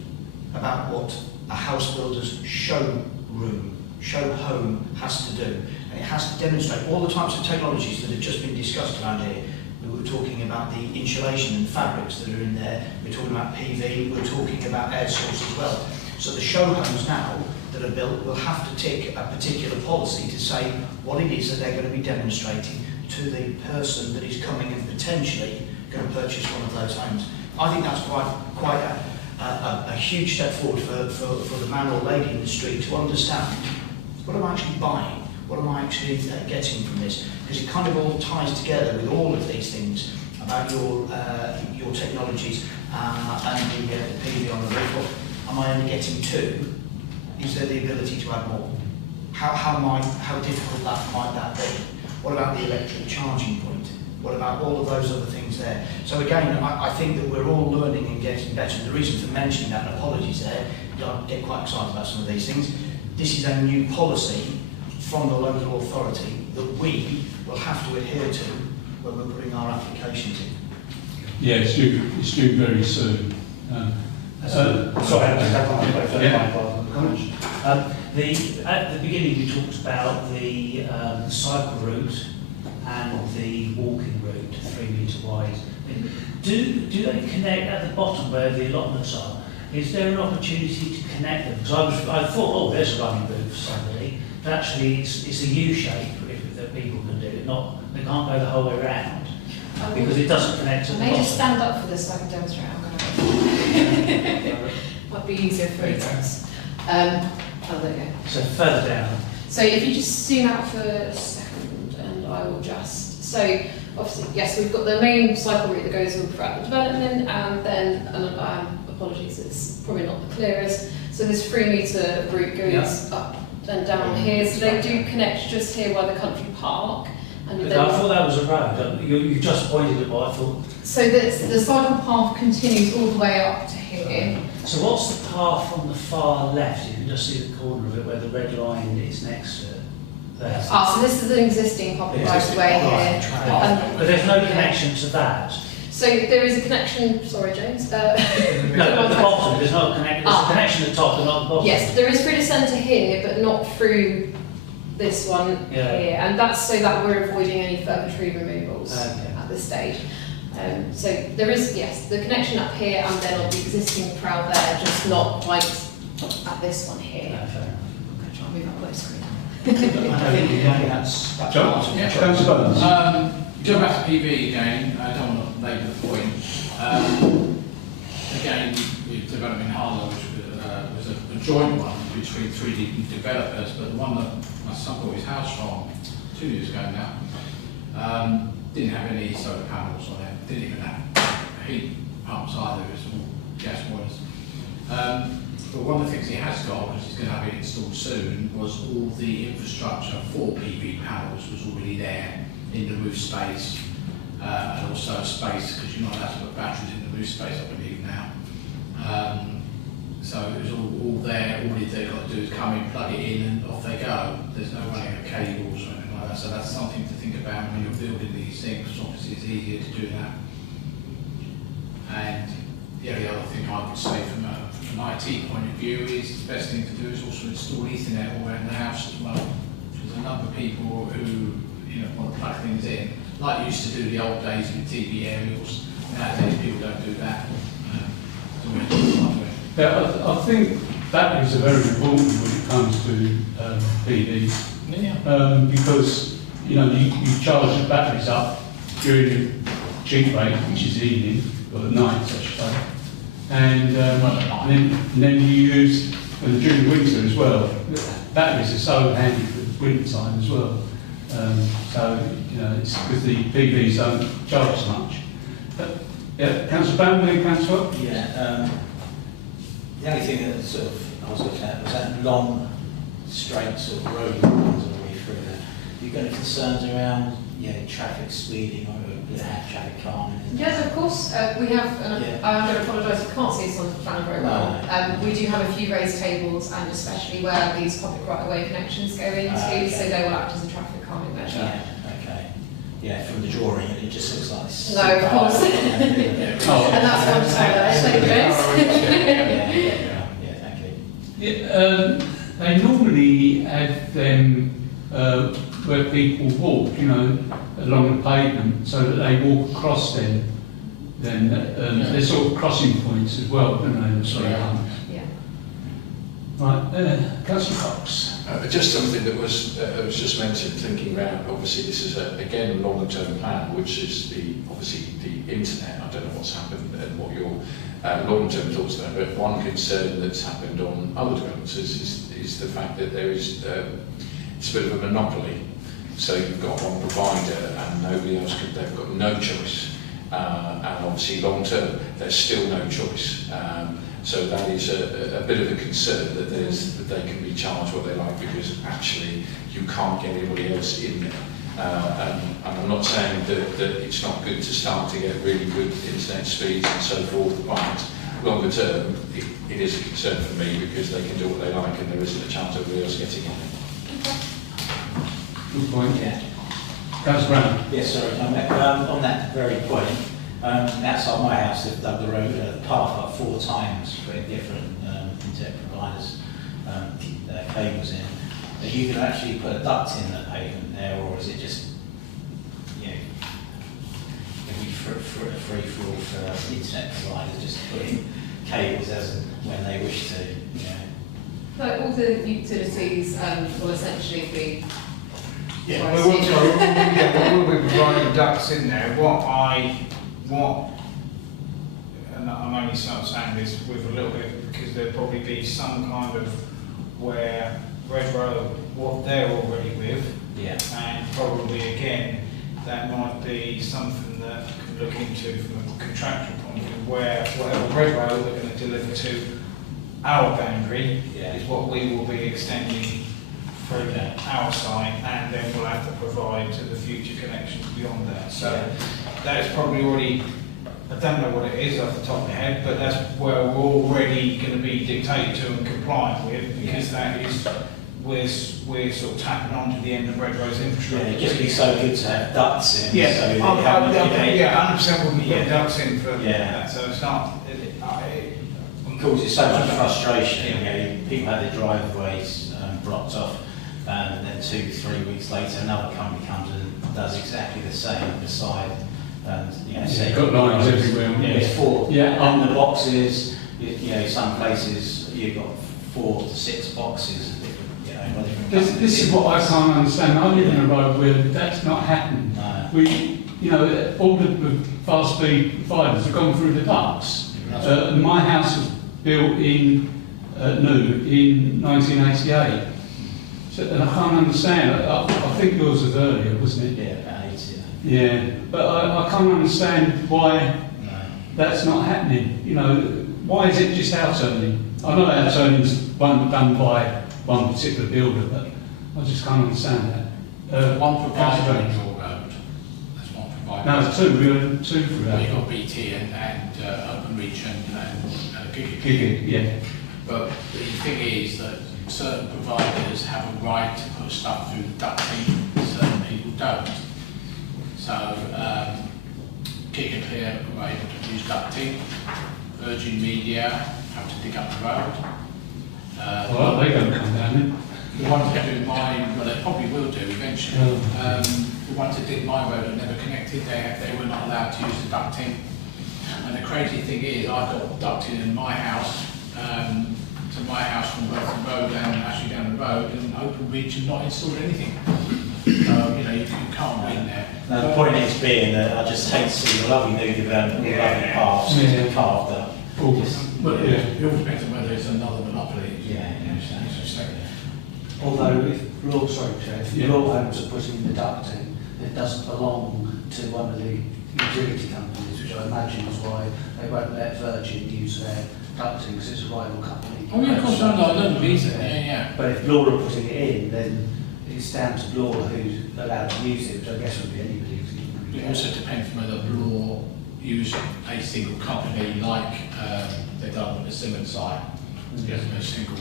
about what a house builder's show home has to do. And it has to demonstrate all the types of technologies that have just been discussed around here. We were talking about the insulation and fabrics that are in there. We're talking about PV. We're talking about air source as well. So the show homes now that are built will have to tick a particular policy to say what it is that they're going to be demonstrating to the person that is coming and potentially going to purchase one of those homes. I think that's quite a huge step forward for the man or lady in the street to understand what am I actually buying, what am I actually getting from this, because it kind of all ties together with all of these things about your technologies and the PV on the roof. Well, am I only getting two? Is there the ability to add more? How difficult might that be? What about the electric charging point? What about all of those other things there? So again, I think that we're all learning and getting better. And the reason for mentioning that, and apologies there, I get quite excited about some of these things. This is a new policy from the local authority that we will have to adhere to when we're putting our applications in. Yeah, it's due very soon. Sorry, I just have one question. Yeah. At the beginning you talked about the cycle route and the walking route, 3 metre wide. Do they connect at the bottom where the allotments are? Is there an opportunity to connect them? Because I thought, oh, there's a running route for somebody, but actually it's a U shape if that people can do it. They can't go the whole way around because it doesn't connect to the May bottom. just stand up for this so I can demonstrate how I'm going to might be easier for you guys. Oh, there you go. So further down. So if you just zoom out for a second, and I will just. So obviously, yes, we've got the main cycle route that goes all throughout the development, and then apologies, it's probably not the clearest. So this 3 metre route goes up and down here. So they do connect just here by the country park. And I then, thought that was a road. You just pointed at what I thought. so the cycle path continues all the way up to here. So what's the path on the far left? You can just see the corner of it where the red line is next to it. There. So this is an existing public right of way here. But there's no connection to that. So there is a connection, sorry James. No, at the bottom there's not a connection. There's a connection at the top and not at the bottom. Yes, there is through the centre here, but not through this one here. And that's so that we're avoiding any further tree removals at this stage. So there is, yes, the connection up here and then on the existing trail there, just not quite at this one here. No, fair enough. I'm going to try and move up my screen. I think that's John? Yeah. Councillor Burns? Going back to PV again, I don't want to labour the point. Again, with development in Haverhill, which was a joint one between 3 developers, but the one that my son bought his house from 2 years ago now, didn't have any solar panels on it, didn't even have heat pumps either, it was all gas boilers. But one of the things he has got, because he's going to have it installed soon, was all the infrastructure for PV panels was already there in the roof space, and also space, because you're not allowed to put batteries in the roof space, I believe now. So it was all there, all they've got to do is come in, plug it in, and off they go. There's no running of cables or anything like that, so that's something to think about when you're building these things, because obviously it's easier to do that. And the only other thing I would say from an IT point of view is the best thing to do is also install Ethernet all around the house as well. There's a number of people who want to plug things in, like you used to do the old days with TV aerials. Nowadays people don't do that. Yeah, I think batteries are very important when it comes to PVs. Because you charge the batteries up during the cheap rate, which is evening, or the night, I should say. And then you use, during the winter as well, batteries are so handy for the winter time as well. So, it's because the PVs don't charge as much. But, yeah, Councillor Bambley, Councillor? Yeah, the only thing that I was looking at was that long, straight sort of road that runs all the way through there. Have you got any concerns around, traffic speeding or traffic calming? Yes, of course. We have, and I'm going to apologise, you can't see this on the plan very well. We do have a few raised tables, and especially where these public right-of-way connections go into, so they will act as a traffic calming measure. Yeah, okay. Yeah, from the drawing, it just looks like this. No, of course. And that's what I'm saying. Thank you. Yeah, they normally have them where people walk, along the pavement, so that they walk across them. Then they're sort of crossing points as well, don't they? Yeah. Right, Councillor Cox. Just something that was just mentioned, thinking about, obviously this is again a longer-term plan, which is obviously the internet. I don't know what's happened and what your long-term thoughts there, but one concern that's happened on other developments is the fact that there is it's a bit of a monopoly. So you've got one provider and nobody else they've got no choice. And obviously long-term, there's still no choice. So that is a bit of a concern that they can be charged what they like, because actually you can't get anybody else in there. And I'm not saying that it's not good to start to get really good internet speeds and so forth, but longer term it is a concern for me, because they can do what they like and there isn't a chance of everybody else getting in. Good point. Yeah. Councillor Brown. Yes, sorry, on that very point, outside my house, they've dug the road, the path up 4 times, putting different internet providers cables in. Are you going to actually put a duct in the pavement there, or is it just, you know, going to be free for all for internet providers just putting cables as and when they wish to, you know? But all the utilities will essentially be. Yeah, we will be providing ducts in there. And I'm only sort of saying this with a little bit because there'll probably be some kind of where Red Road, what they're already with, Yeah. and probably again, that might be something that we can look into from a contractual point of view, where whatever Red Road are going to deliver to our boundary Yeah. is what we will be extending through Okay. our site, and then we'll have to provide to the future connections beyond that. So that is probably already, I don't know what it is off the top of my head, but that's where we're already going to be dictated to and compliant with, because that is, we're sort of tapping onto the end of Red Road's Yeah, infrastructure. it'd just be so good to have ducts in. Yeah, so that you haven't- yeah, 100% would be ducts in for Yeah. that, so it's not, It causes so much frustration. You know, people have their driveways blocked off, and then 2-3 weeks later, another company comes and does exactly the same beside. And you know, say Got lines everywhere, haven't Yeah, you? it's 4. Yeah. On the boxes, you know, some places you've got 4 to 6 boxes. You know, by different This is what I can't understand. I live in a road where that's not happening. No. We, you know, all the fast speed fibres have gone through the ducts. My house was built in new in 1988. So, and I can't understand. I think yours was earlier, wasn't it? Yeah, about 80. Yeah, but I can't understand why No. that's not happening. You know, why is it just out-turning? I know out-turning's done by one particular builder, but I just can't understand that. One provider Councillor on Jones. your road. That's one provider. No, there's 2. We got 2 for Well, that. you've got BT and OpenReach and Gig. Gig, yeah. But the thing is that certain providers have a right to put stuff through ducting, certain people don't. So, Gig and Clear are able to use ducting. Virgin Media have to dig up the road. Well, they don't come down then. The ones that do mine, well, they probably will do eventually. The ones that did my road are never connected. They were not allowed to use the ducting. And the crazy thing is, I've got ducting in my house, to my house from both the road and actually down the road, and OpenReach have not installed anything. So, you know, you can't win there. No, the point is being that I just hate to see the lovely new development, the lovely paths Yeah. carved up. But yeah, it all depends on whether it's another monopoly. Yeah, Although if law, sorry Chair, if Yeah. law homes are putting the ducting, it doesn't belong to one of the utility companies, which I imagine is why they won't let Virgin use their ducting, because it's a rival company. Oh yeah, of course, I know the reason, yeah. But if law are putting it in, then it's down to law who's allowed to use it, which I guess would be anybody who's It also depends whether law use a single company like they've done with the Simmons site. There's a single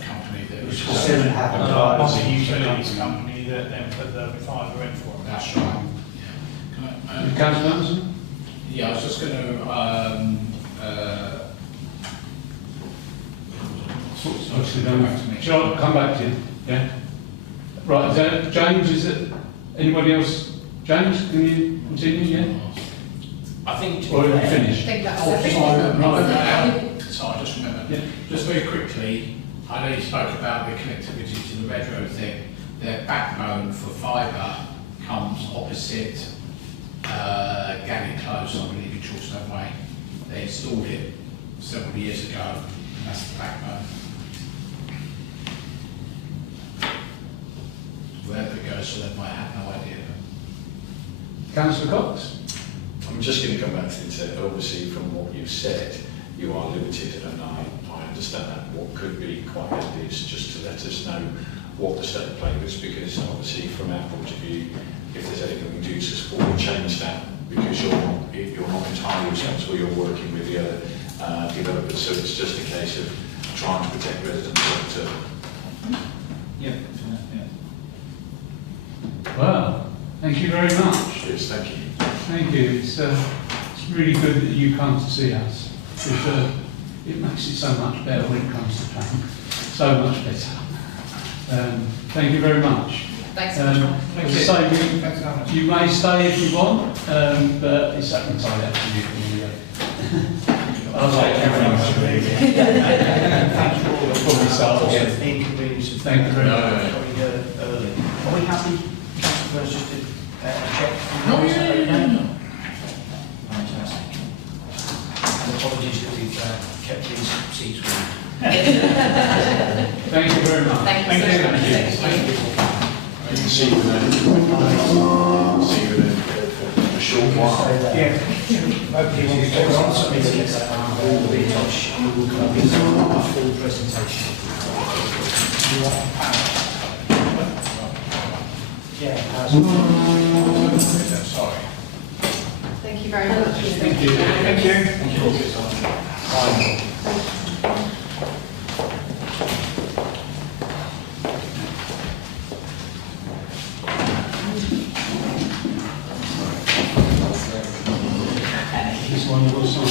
company that Which was Simmons have not advised. the utilities company that then put the fibre in for them. That's right. Yeah. Can I, Councillor Anderson? yeah, I was just going to. Actually, Come back to me. Shall I come back to you? Yeah. Right, is that James? Is it anybody else? James, can you continue? Yeah. I think Or have you I finished? think that's Oh, it. sorry, I just remembered. Yeah. Just very quickly, I know you spoke about the connectivity to the Red Road thing. Their backbone for fibre comes opposite Gannett Close, I believe, in Chorlstone Way. They installed it several years ago, and that's the backbone. Wherever it goes, so they might have no idea. Councillor Cox? I'm just going to come back to it. Obviously, from what you've said, you are limited, and I understand that. What could be quite handy is just to let us know what the state of play is, because obviously, from our point of view, if there's anything we can do to support or change that, because you're not entirely responsible, you're working with the other developers, so it's just a case of trying to protect residents long term. Yeah. Thank you very much. Yes, thank you. Thank you. It's really good that you come to see us. It makes it so much better when it comes to planning. So much better. Thank you very much. Thanks so much. As I say, you may stay if you want, but it's entirely up to you. Thank you all. Before we start, yeah. Inconvenience. Thank you very much. Early. Are we happy, Councillor, just to check? No, yeah. Fantastic. And apologies that we've kept these seats warm. Thank you very much. Thank you so much. Thank you. I can see you then. See you then for a short while. Yeah. Hopefully when we go on to meetings, we'll be in touch. We will come in our full presentation. Yeah. Sorry. Thank you very much. Thank you. Thank you. Thank you. This one will sign.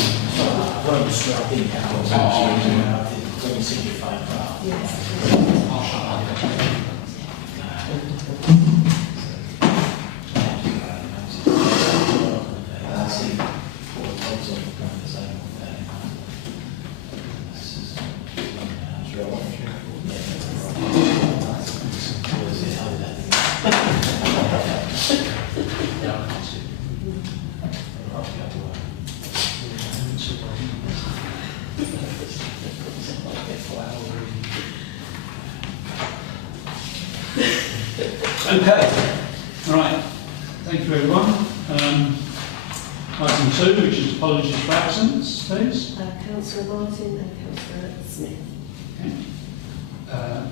Okay, right, thank you everyone. Item 2, which is apologies for absence, please. Councillor Martin and Councillor Smith. Okay.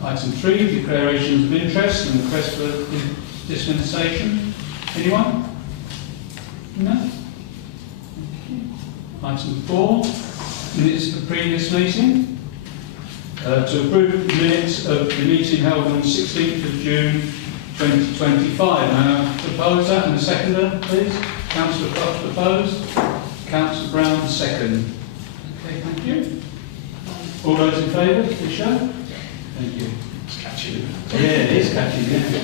Item 3, declarations of interest and request for dispensation. Anyone? No? Okay. Item 4, minutes of the previous meeting. To approve the minutes of the meeting held on 16th of June 2025. Now, proposer and a seconder, please. Councillor Cox proposed. Councillor Brown second. Okay, thank you. All those in favour, please show. Thank you. It's catchy. Yeah, it is catchy, yeah.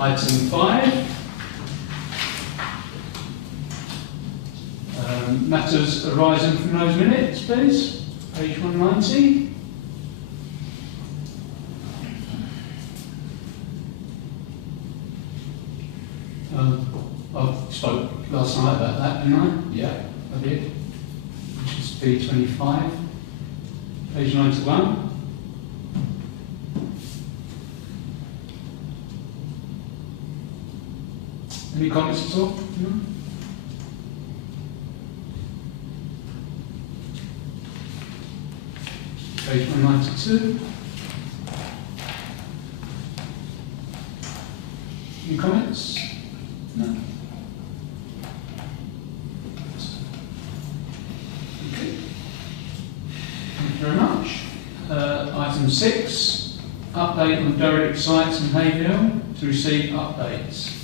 Item 5. Matters arising from those minutes, please. Page 190. I spoke last night about that, didn't I? Yeah, I did. Which is B25, page 91. Any comments at all? No? Page 192. Any comments? No. Okay. Thank you very much. Item 6, update on derelict sites in Haverhill to receive updates.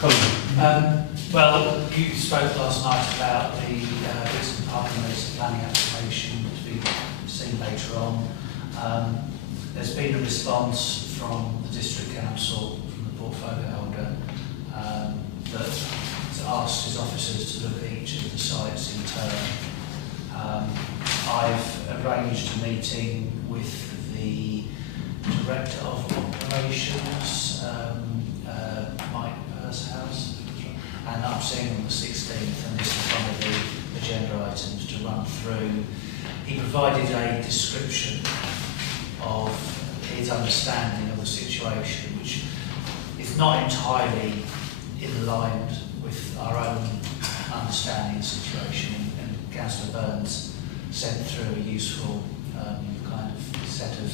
Colin. Well, you spoke last night about the recent parking rates planning application to be seen later on. There's been a response from the District Council, from the portfolio holder, that asked his officers to look at each of the sites in turn. I've arranged a meeting with the Director of Operations, Mike House, and I'm seeing on the 16th, and this is one of the agenda items to run through he provided a description of his understanding of the situation, which is not entirely in line with our own understanding of the situation, and Councillor Burns sent through a useful kind of set of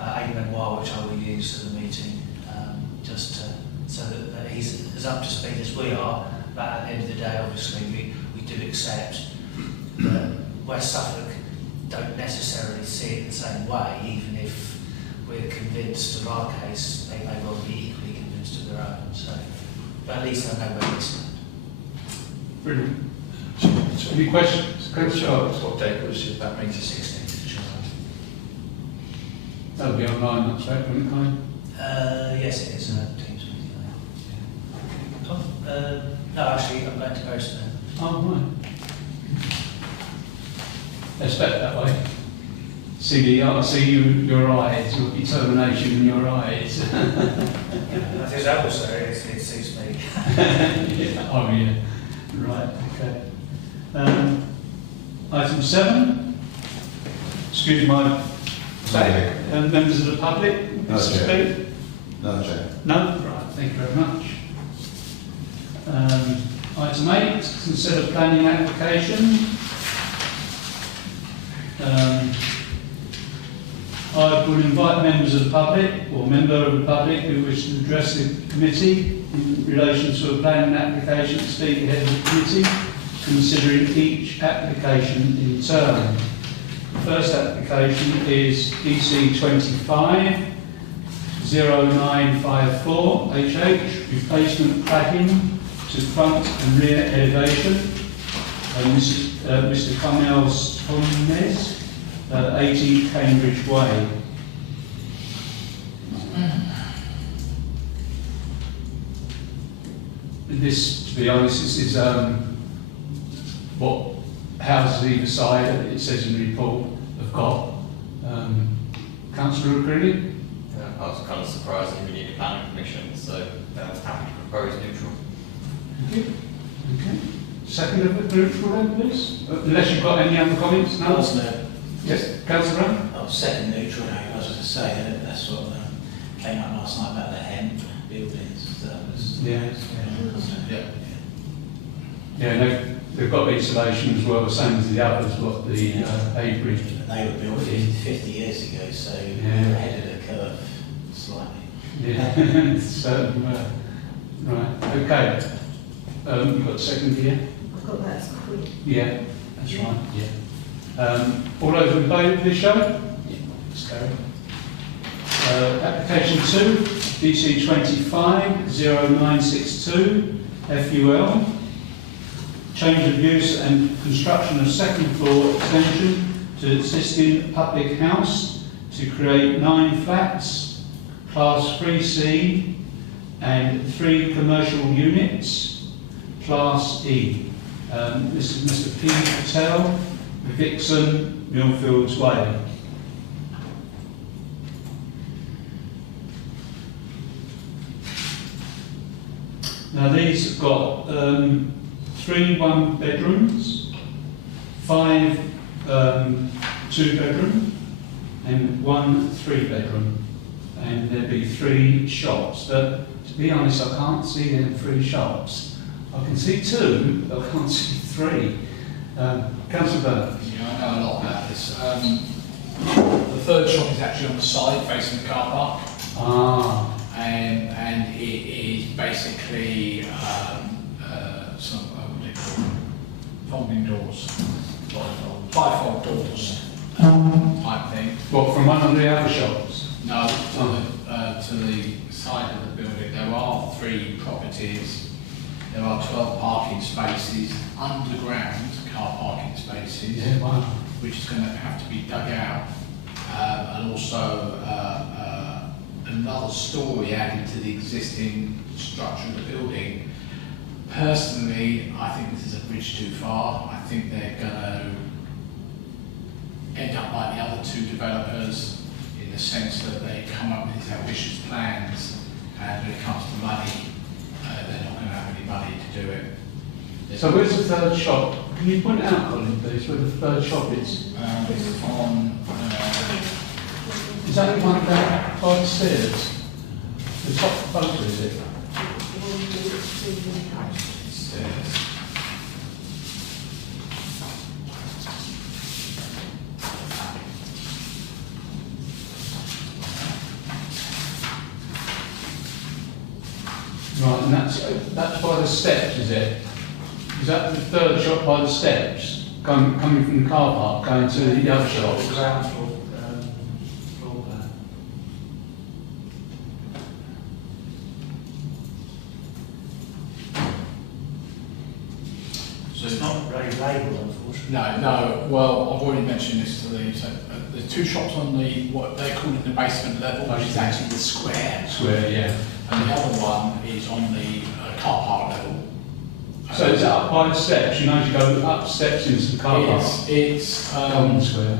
aide-memoire which I will use for the meeting, so that he's as up to speed as we are. But at the end of the day, obviously, we do accept that West Suffolk don't necessarily see it the same way, even if we're convinced of our case, they may well be equally convinced of their own. So, but at least I know where we stand. Brilliant. Any questions? Charles, what date was that meeting? 16th of July. That'll be online, that's right, won't it, Colin? Yes, it is a Teams meeting. Tom? No, actually, I'm going to post them. Oh, right. Expect that way. I see your eyes, your determination in your eyes. I think that also, it suits me. Yeah. Oh, yeah. Right, okay. Item 7. Excuse my members of the public. No, Mr. Chair. Speak? No, Chair. No? Right, thank you very much. Item 8, consider planning application. I would invite members of the public or member of the public who wish to address the committee in relation to a planning application to speak ahead of the committee, considering each application in turn. The first application is EC 25 0954 HH, replacement cladding to front and rear elevation. Mr. Carmel Tonnes, 80 Cambridge Way. This, to be honest, this is what houses either side, it says in the report, have got. Councillor O'Cready? I was kind of surprised that we need a planning permission, so happy to propose neutral. Thank you. Okay. Second of the neutral then, please? Unless you've got any other comments? No? Yes, Councillor Brown? I was second neutral, I was going to say that's what came up last night about the hemp buildings. That was, Yeah, they've got insulation as well, the same as the others, what the Avery. They were built 50 years ago, so we're ahead of the curve slightly. Yeah, so, right, okay. You've got a second here? I've got that as quick. Yeah, that's right, yeah. All those in favour of this show? Yeah, let's carry. Application 2, DC 25 0962 FUL. Change of use and construction of second floor extension to existing public house to create 9 flats, class 3C, and 3 commercial units, class E. This is Mr. P. Patel, Vixen, Millfields Way. Now these have got 3 one-bedrooms, 5 two-bedroom, and 1 three-bedroom, and there'd be 3 shops. But to be honest, I can't see them 3 shops. I can see 2, but I can't see 3. Councillor Burns. Yeah, I know a lot about this. The third shop is actually on the side facing the car park. Ah. And it is basically some what do you call them? Folding doors, bifold doors type thing. What, from one of the other shops? No, to the side of the building. There are 3 properties. There are 12 parking spaces, underground car parking spaces, Yeah, wow. which is going to have to be dug out, and also another story added to the existing structure of the building. Personally, I think this is a bridge too far. I think they're going to end up like the other 2 developers, in the sense that they come up with these ambitious plans, and when it comes to money, they're not going to have any money to do it. So where's the third shop Can you point it out, Colin, please, where the third shop is? It's on, Is that the one down by the stairs? The top photo, is it? stairs. Right, and that's by the steps, is it? Is that the third shop by the steps? Coming from the car park, going to the other shops? Ground floor, floor plan. So it's not really labelled, unfortunately. No, well, I've already mentioned this to the, so there's two shops on the, what they call it the basement level, which is actually the square. Square, yeah. And the other one is on the car park level. So it's up by the steps, you know, as you go up steps into the car park? It's Golden Square.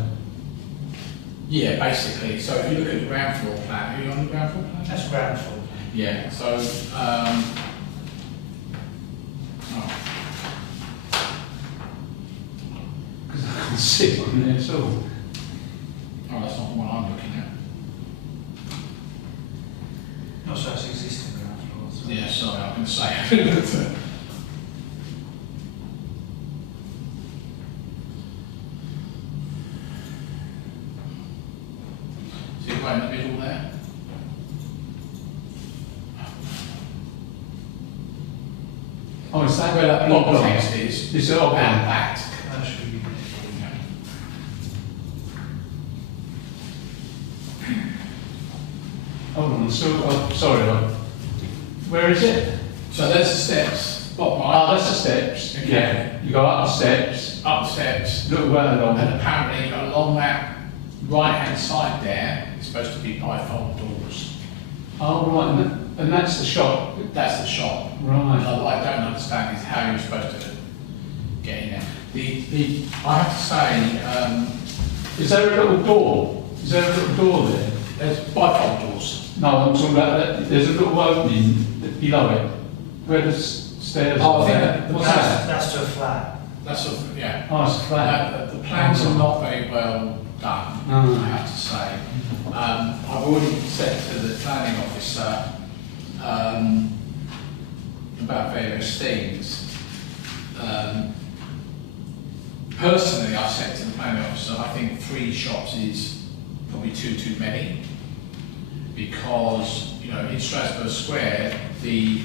yeah, basically. So if you look at the ground floor plan, are you on the ground floor plan? That's ground floor. Yeah, so, oh, Because I can't see it on there at all. oh, that's not the one I'm looking at. No, so it's existing ground floor. So Yeah, sorry, I'm going to say. See it right in the middle there? Oh, is that Where that block block text is, It's the old one. that. that should be. Hold on, sorry, where is it? So there's the steps, bottom Oh, right, that's the steps. Okay. Yeah. You go up the steps, up the steps, little way along. and apparently along that right-hand side there, it's supposed to be bifold doors. Oh, right, and that's the shop. That's the shop. Right. What I don't understand is how you're supposed to get in there. I have to say, Is there a little door? Is there a little door there? there's bifold doors. No, I'm talking about that. There's a little opening below it, where the stairs Oh, I are. think that- What's That's, that? that's to a flat. That's sort of, yeah. Oh, it's a flat. The plans are not very well done, No. I have to say. I've already said to the planning officer about various things. Personally, I've said to the planning officer, I think 3 shops is probably too many, because, you know, in Strasbourg Square, the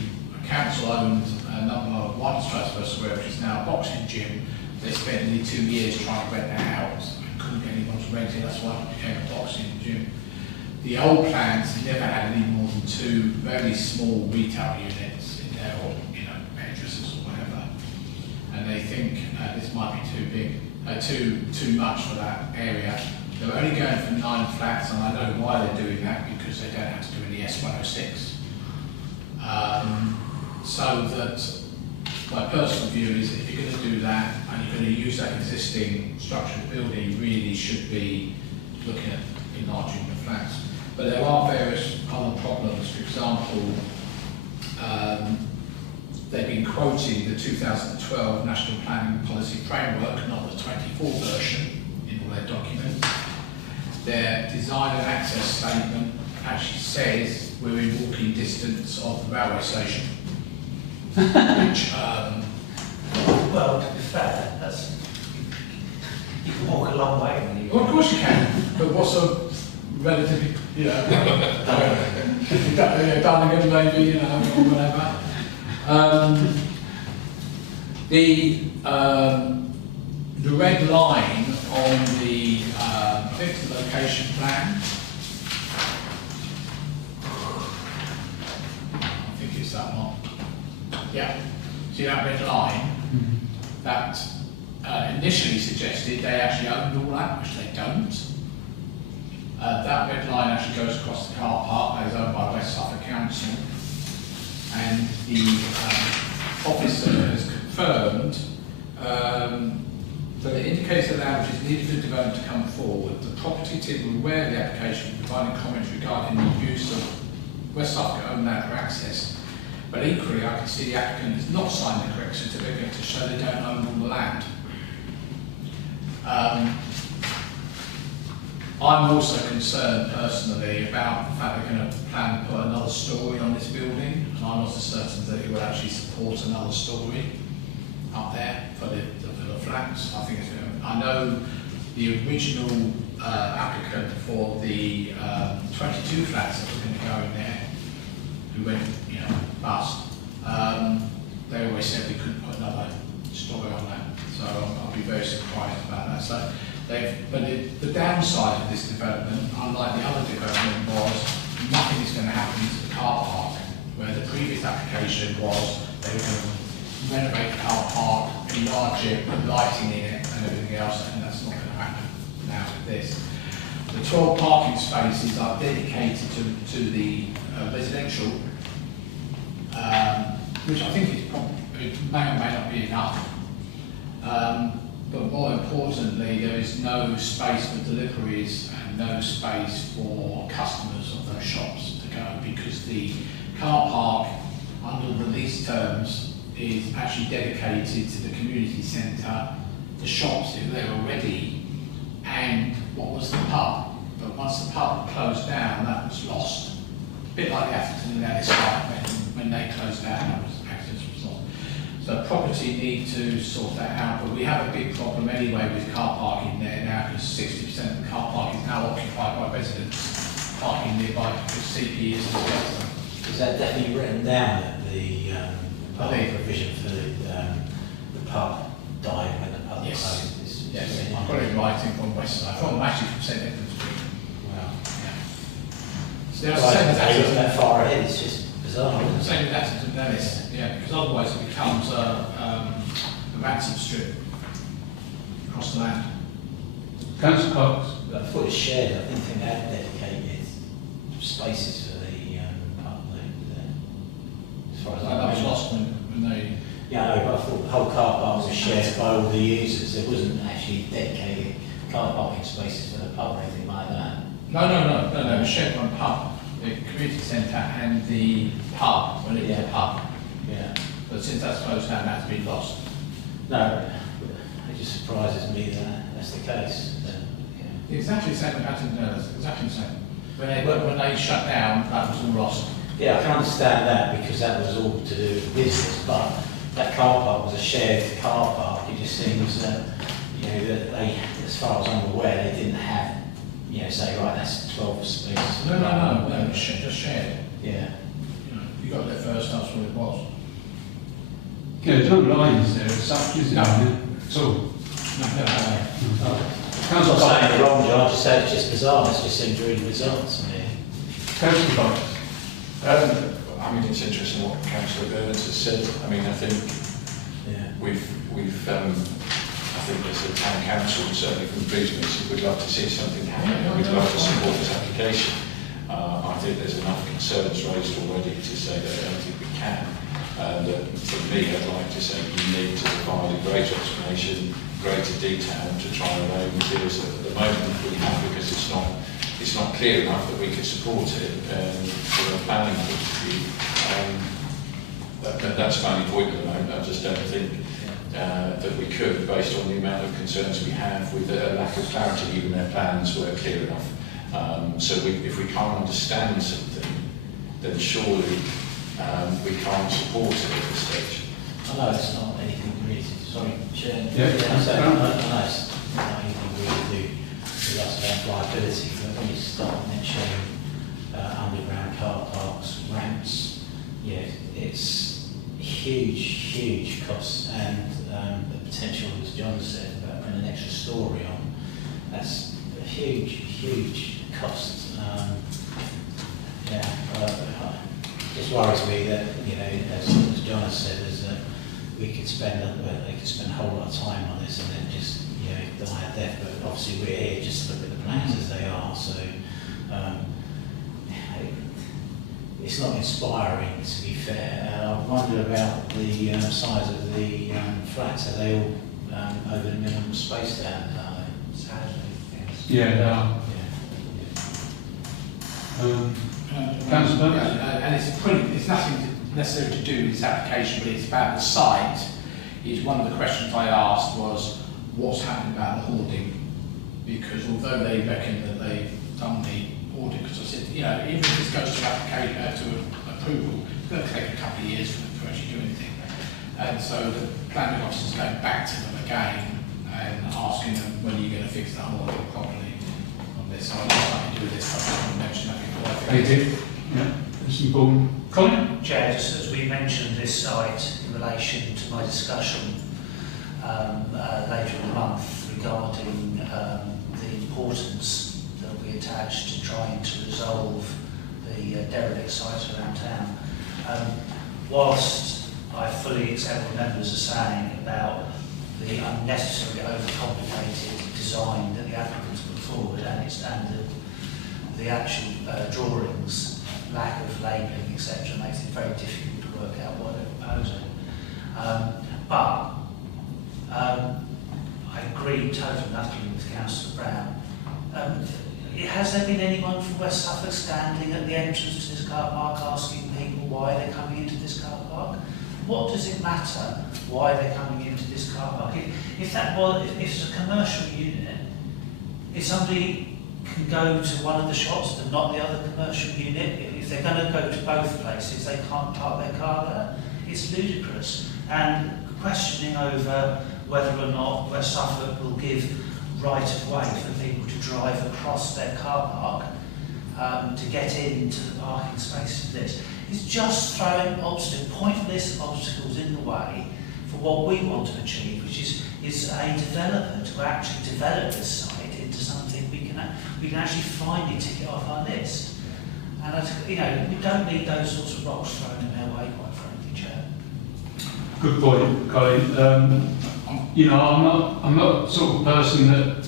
council owned number 1 Strasbourg Square, which is now a boxing gym. They spent nearly 2 years trying to rent that out and couldn't get anyone to rent it, that's why it became a boxing gym. The old plans never had any more than 2 very small retail units in there, or, you know, mattresses or whatever. And they think this might be too big, too much for that area. They're only going for 9 flats, and I know why they're doing that, because they don't have to do any S106. So that my personal view is, if you're going to do that and you're going to use that existing structured building, you really should be looking at enlarging the flats. But there are various other problems. For example, they've been quoting the 2012 National Planning Policy Framework, not the 24 version in all their documents. Their design and access statement actually says we're in walking distance of the railway station. Which, Well, to be fair, that's, you can walk a long way when you. well, of course you can, but what's a relatively, you know, Darlingham maybe, you know, or whatever. The red line on the, I think it's the location plan. I think it's that one. Yeah, see that red line? That initially suggested they actually owned all that, which they don't. That red line actually goes across the car park, that is owned by West Suffolk Council. And the officer has confirmed that it indicates that land which is needed for the development to come forward. The property team were aware of the application, providing comments regarding the use of West Suffolk owned land for access. But equally, I can see the applicant has not signed the correct certificate to show they don't own all the land, I'm also concerned personally about the fact they're going to plan to put another storey on this building, and I'm not certain that it will actually support another storey up there for the flats. I think it's going to, I know the original applicant for the 22 flats that were going to go in there, who went, bust. They always said we couldn't put another storey on that, so I'll be very surprised about that. So but the downside of this development, unlike the other development, was nothing is going to happen to the car park, where the previous application was they were going to renovate the car park, enlarge it, put lighting in it and everything else, and that's not going to happen now with this. The 12 parking spaces are dedicated to the residential, which I think is it may or may not be enough. But more importantly, there is no space for deliveries and no space for customers of those shops to go, because the car park under the lease terms is actually dedicated to the community centre, the shops that were there already, and what was the pub. But once the pub closed down, that was lost. A bit like the Atherton and Ellis site, when they closed down, that was access was lost. So property need to sort that out, but we have a big problem anyway with car parking there now, because 60% of the car park is now occupied by residents parking nearby because CP isn't together. Is that definitely written down that the public provision for the pub died when the pub closed? Yes, I've got it in writing from West Side, from actually from St Edmunds Street. Wow. Yeah. So Right, they look that far ahead, it's just bizarre. Isn't it? Same with Atherton and Ellis, yeah, because otherwise it becomes a ransom strip across the land. Councillor Cox. I thought it was shared, I didn't think they had dedicated spaces for the pub there. As far as I That was know. lost when they... Yeah, I know, but I thought the whole car park was shared by all the users. There wasn't actually dedicated car parking spaces for the pub or anything like that. No, it was shared by the pub, the community centre and the pub, when it was a pub. Yeah. But since that's closed down, that's been lost. No, it just surprises me that that's the case. Exactly the same with Atherton and Ellis, exactly the same. When they shut down, that was all lost. Yeah, I can understand that because that was all to do with business, but that car park was a shared car park. It just seems that, that they, as far as I'm aware, they didn't have, say, right, that's 12 spaces. No, it's just shared. Yeah. You got there first, that's what it was. Yeah, there's no lines there as such, is there? No. At all. No. I'm Councillor not saying Cox. it wrong, John, I just said it's just bizarre. It just seems really bizarre to me. Councillor Cox. It's interesting what Councillor Burns has said. I think we've I think as a town council, certainly from the previous meeting, we'd love to see something happen. We'd love to support this application. I think there's enough concerns raised already to say that I don't think we can. And for me, I'd like to say you need to provide a greater explanation, greater detail to try and array materials that at the moment we have, because it's not clear enough that we could support it from a planning point of view. That's my only point at the moment. I just don't think that we could, based on the amount of concerns we have with the lack of clarity. Even their plans were clear enough. So if we can't understand something, then surely we can't support it at this stage. I know it's not anything really, sorry, Chair. Yeah. I know it's not anything really to do with us about liability, but when you start mentioning underground car parks, ramps, it's huge costs, and the potential, as John said, about putting an extra storey on, that's a huge cost. Just worries me that, as John has said, is that they could spend a whole lot of time on this and then just, die a death. But obviously we're here just to look at the plans as they are. So it's not inspiring, to be fair. I wonder about the size of the flats. Are they all over the minimum space down? Sadly, yes. Yeah, they are. Councillor Burns. And it's nothing necessarily to do with this application, but it's about the site. One of the questions I asked was, what's happened about the hoarding, because although they reckon that they've done the audit, because I said, you know, even if this goes to application, to approval, it's going to take a couple of years for them to actually do anything. And so the planning officer's going back to them again and asking them, when are you going to fix the hoarding properly on this? I'd like to do this, I didn't mention that before. Thank you. Yeah, that's important. Colin? Chair, just as we mentioned this site in relation to my discussion later in the month regarding the importance that will be attached to trying to resolve the derelict sites around town. Whilst I fully accept what members are saying about the unnecessarily overcomplicated design that the applicants put forward and the actual drawings, lack of labelling, etc., makes it very difficult to work out what they're proposing. But I agree totally and utterly with Councillor Brown. Has there been anyone from West Suffolk standing at the entrance to this car park asking people why they're coming into this car park? What does it matter why they're coming into this car park? If it's a commercial unit, if somebody can go to one of the shops but not the other commercial unit, if they're going to go to both places, they can't park their car there. It's ludicrous. And questioning over whether or not West Suffolk will give right of way for people to drive across their car park to get into the parking spaces of this is just throwing pointless obstacles in the way for what we want to achieve, which is a developer to actually develop this site into something we can actually finally tick it off our list. And we don't need those sorts of rocks thrown in their way, quite frankly, Chair. Good point, Colin. I'm not the sort of person that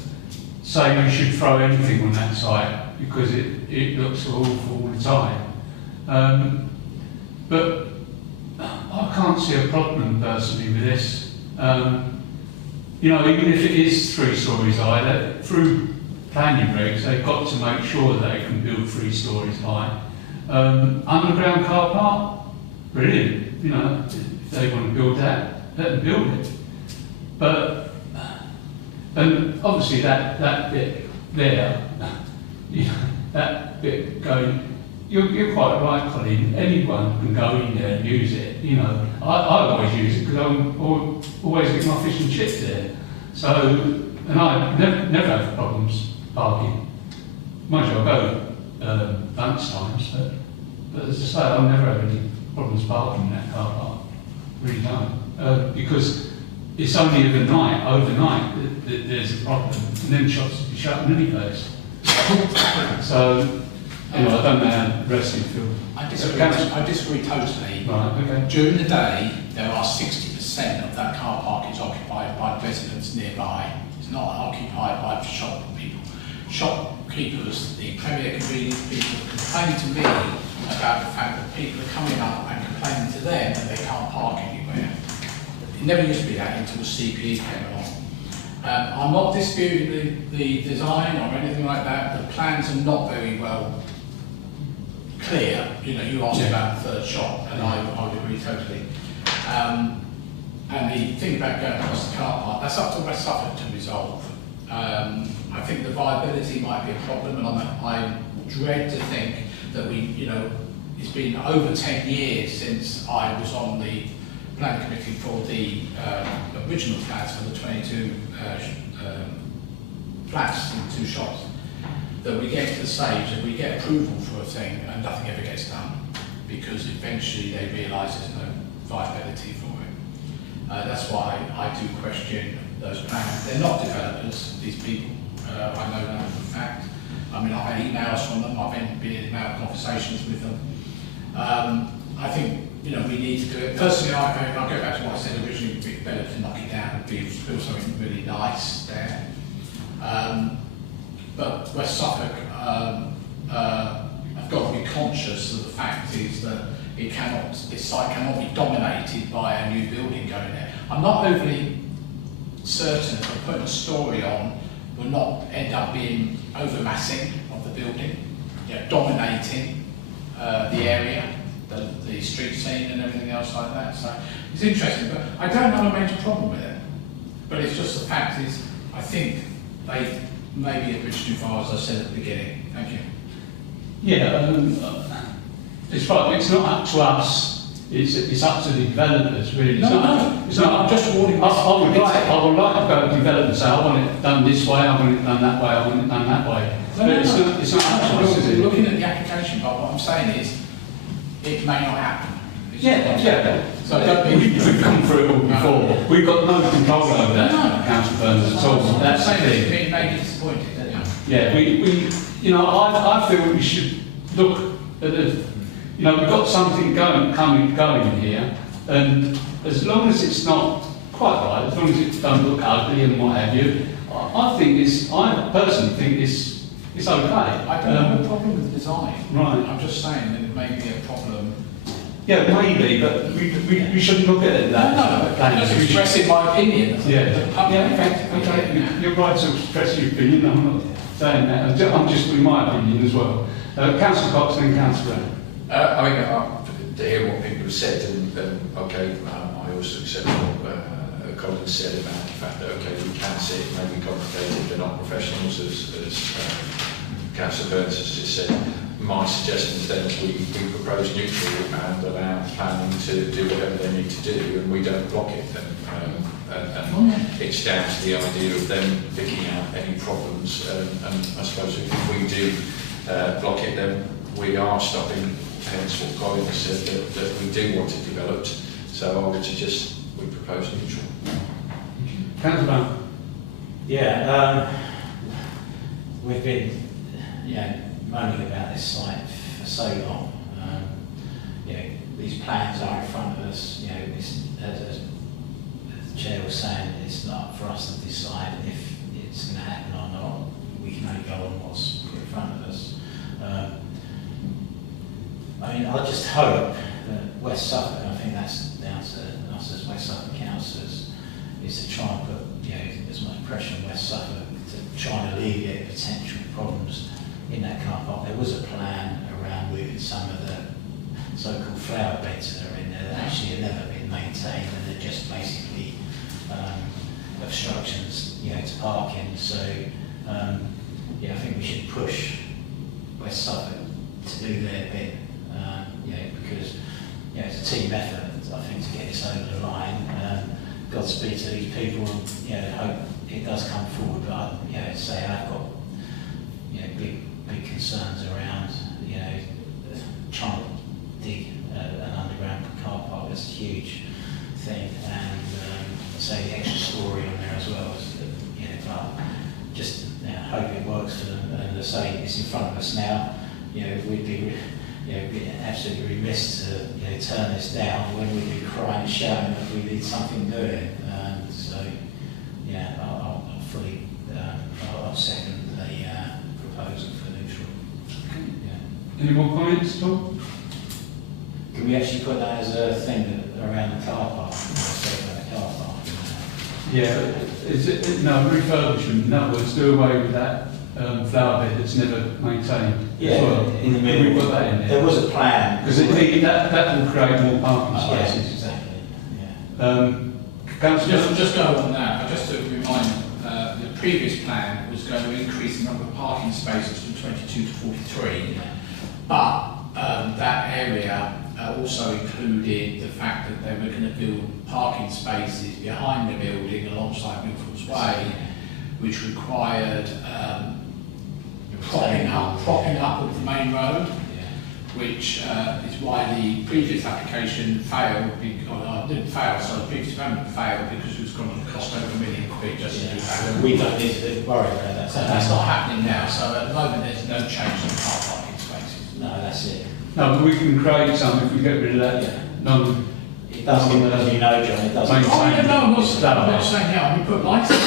say you should throw anything on that site because it looks awful all the time. But I can't see a problem personally with this. Even if it is 3 stories high, through planning regs, they've got to make sure that they can build 3 stories high. Underground car park, brilliant. If they want to build that, let them build it. But and obviously that bit there, that bit going. You're quite right, Colin. Anyone can go in there and use it. I always use it because I'm always get my fish and chips there. So, and I never have problems parking. Mind you, I go lunch times, but as I say, I've never had any problems parking in that car park. Really don't, because it's only overnight that there's a problem, and then shops will be shut in any place. So. Anyway, I don't know how the rest of you feel. I disagree totally. Right, okay. During the day, there are 60% of that car park is occupied by residents nearby. It's not occupied by shop people. Shopkeepers, the Premier Convenience people, complain to me about the fact that people are coming up and complaining to them that they can't park anywhere. It never used to be that until the CPE came along. I'm not disputing the design or anything like that. The plans are not very well clear. You asked about the 3rd shop, and I would agree totally. And the thing about going across the car park, that's up to West Suffolk to resolve. I think the viability might be a problem, and I dread to think that it's been over 10 years since I was on the planning committee for the original plans for the 22 flats and 2 shops, that we get to the stage that we get approval for a thing and nothing ever gets done because eventually they realise there's no viability for it. That's why I do question those plans. They're not developers, these people. I know that for a fact. I've had emails from them, I've been in conversations with them. I think we need to do it. Personally, I'll go back to what I said originally, it'd be better to knock it down and build something really nice there. But West Suffolk have got to be conscious of the fact is that this site cannot be dominated by a new building going there. I'm not overly certain that putting a story on will not end up being overmassing of the building, dominating the area, the street scene and everything else like that. So it's interesting, but I don't have a major problem with it. But it's just the fact is, I think they may be a bridge too far, as I said at the beginning. Thank you. Yeah, it's right. It's not up to us. It's up to the developers, really. It's not. I'm just warning. I would like to go to developers and say, I want it done this way, I want it done that way, I want it done that way. But it's not up to us, is it? Looking at the application, but what I'm saying is, it may not happen. Yeah. So I don't think We've come through it all before. We've got no control over that, No. council Berners at all. That's the thing. it may be disappointed. Yeah, I feel we should look at the, we've got something going here, and as long as it's not quite right, as long as it doesn't look ugly and what have you, I personally think it's okay. I don't have a problem with design. Right. I'm just saying that it may be a problem. Yeah, maybe, but we shouldn't look at it that. I'm just expressing my opinion. Okay, you're right to express your opinion. I'm not saying that. I'm just with my opinion as well. Councillor Cox and Councillor Brown. I mean, to hear what people have said, and I also accept what Colin said about the fact that, okay, we can see it may be complicated, they're not professionals, as Councillor Burns has just said. My suggestion is then we propose neutral and allow planning to do whatever they need to do, and we don't block it. And it's down to the idea of them picking out any problems. And I suppose if we do block it, then we are stopping. Hence what Colin has said, that we do want it developed. So I would suggest we propose neutral. Councillor Brown. Yeah, we've been, moaning about this site for so long. These plans are in front of us. As the chair was saying, it's not for us to decide if it's going to happen or not. We can only go on what's put in front of us. I just hope that West Suffolk, and I think that's down to us as West Suffolk councillors, is to try and put as much pressure on West Suffolk to try and alleviate potential problems in that car park. There was a plan around moving some of the so-called flower beds that are in there that actually have never been maintained, and they're just basically obstructions, to parking. So, I think we should push West Suffolk to do their bit, because it's a team effort, I think, to get this over the line. Godspeed to these people, and hope it does come forward. But say I've got big concerns around trying to dig an underground car park. That's a huge thing, and say the extra story on there as well. But just hope it works for them. And to say it's in front of us now, we'd be absolutely remiss to turn this down when we'd be crying and shouting that we need something doing. I'll fully I'll second the proposal for neutral. Any more comments at all? Can we actually put that as a thing around the car park? Yeah, refurbishment. In other words, do away with that flower bed that's never maintained. Yeah, as well. in the middle. We put that in there. There was a plan. Because that will create more parking spaces. Yes, exactly. Yeah. Councillor, Just go on that, just to remind, the previous plan was going to increase the number of parking spaces from 22 to 43, but that area also included the fact that they were going to build parking spaces behind the building alongside Milford's Way, which required propping up of the main road, which is why the previous application failed, didn't fail, so the previous amendment failed because it was going to cost over £1 million just to do that. We don't need to worry about that. So that's not happening now, so at the moment there's no change in car parking spaces. No, that's it. no, but we can create some if we get rid of that. It does, John, it does. I'm not saying how, we put lights on.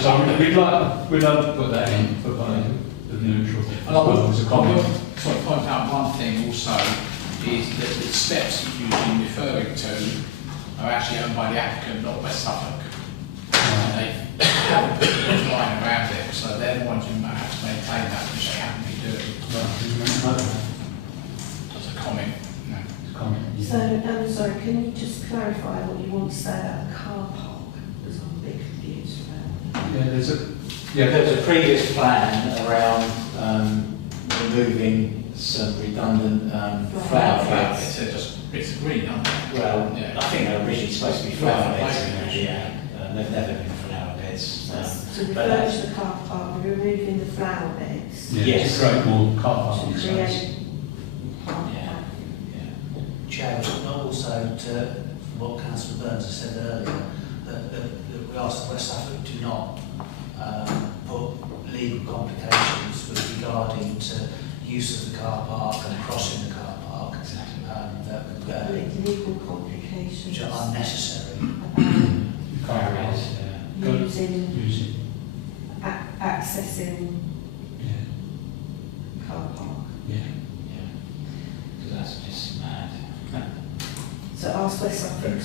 So we'd like to put that in for the neutral. And I will sort of point out one thing also, is that the steps that you've been referring to are actually owned by the applicant, not West Suffolk. And they haven't put a line around it, so they're the ones who might have to maintain that, which they haven't been doing. As a comment. So, sorry, can you just clarify what you want to say about the car park? Because I'm a bit confused. use for Yeah, there's a, There was a previous plan around removing some redundant flower beds. It's just bits of green, aren't they? Well, Yeah. I think they're originally supposed to be flower Flower beds. beds, Yeah, they've never been flower beds. to but refurbish the car park, we're removing the flower beds yeah, Yes. to create more car parking to space. create car Yeah. park. Chair, also to what Councillor Burns has said earlier, that we asked the West Suffolk to not put legal complications with regarding to use of the car park and crossing the car park, Legal complications which are unnecessary. Car Barriers, parks. yeah. using, Using, accessing yeah, car park. yeah. Yeah. 'Cause that's just mad. So ask West Suffolk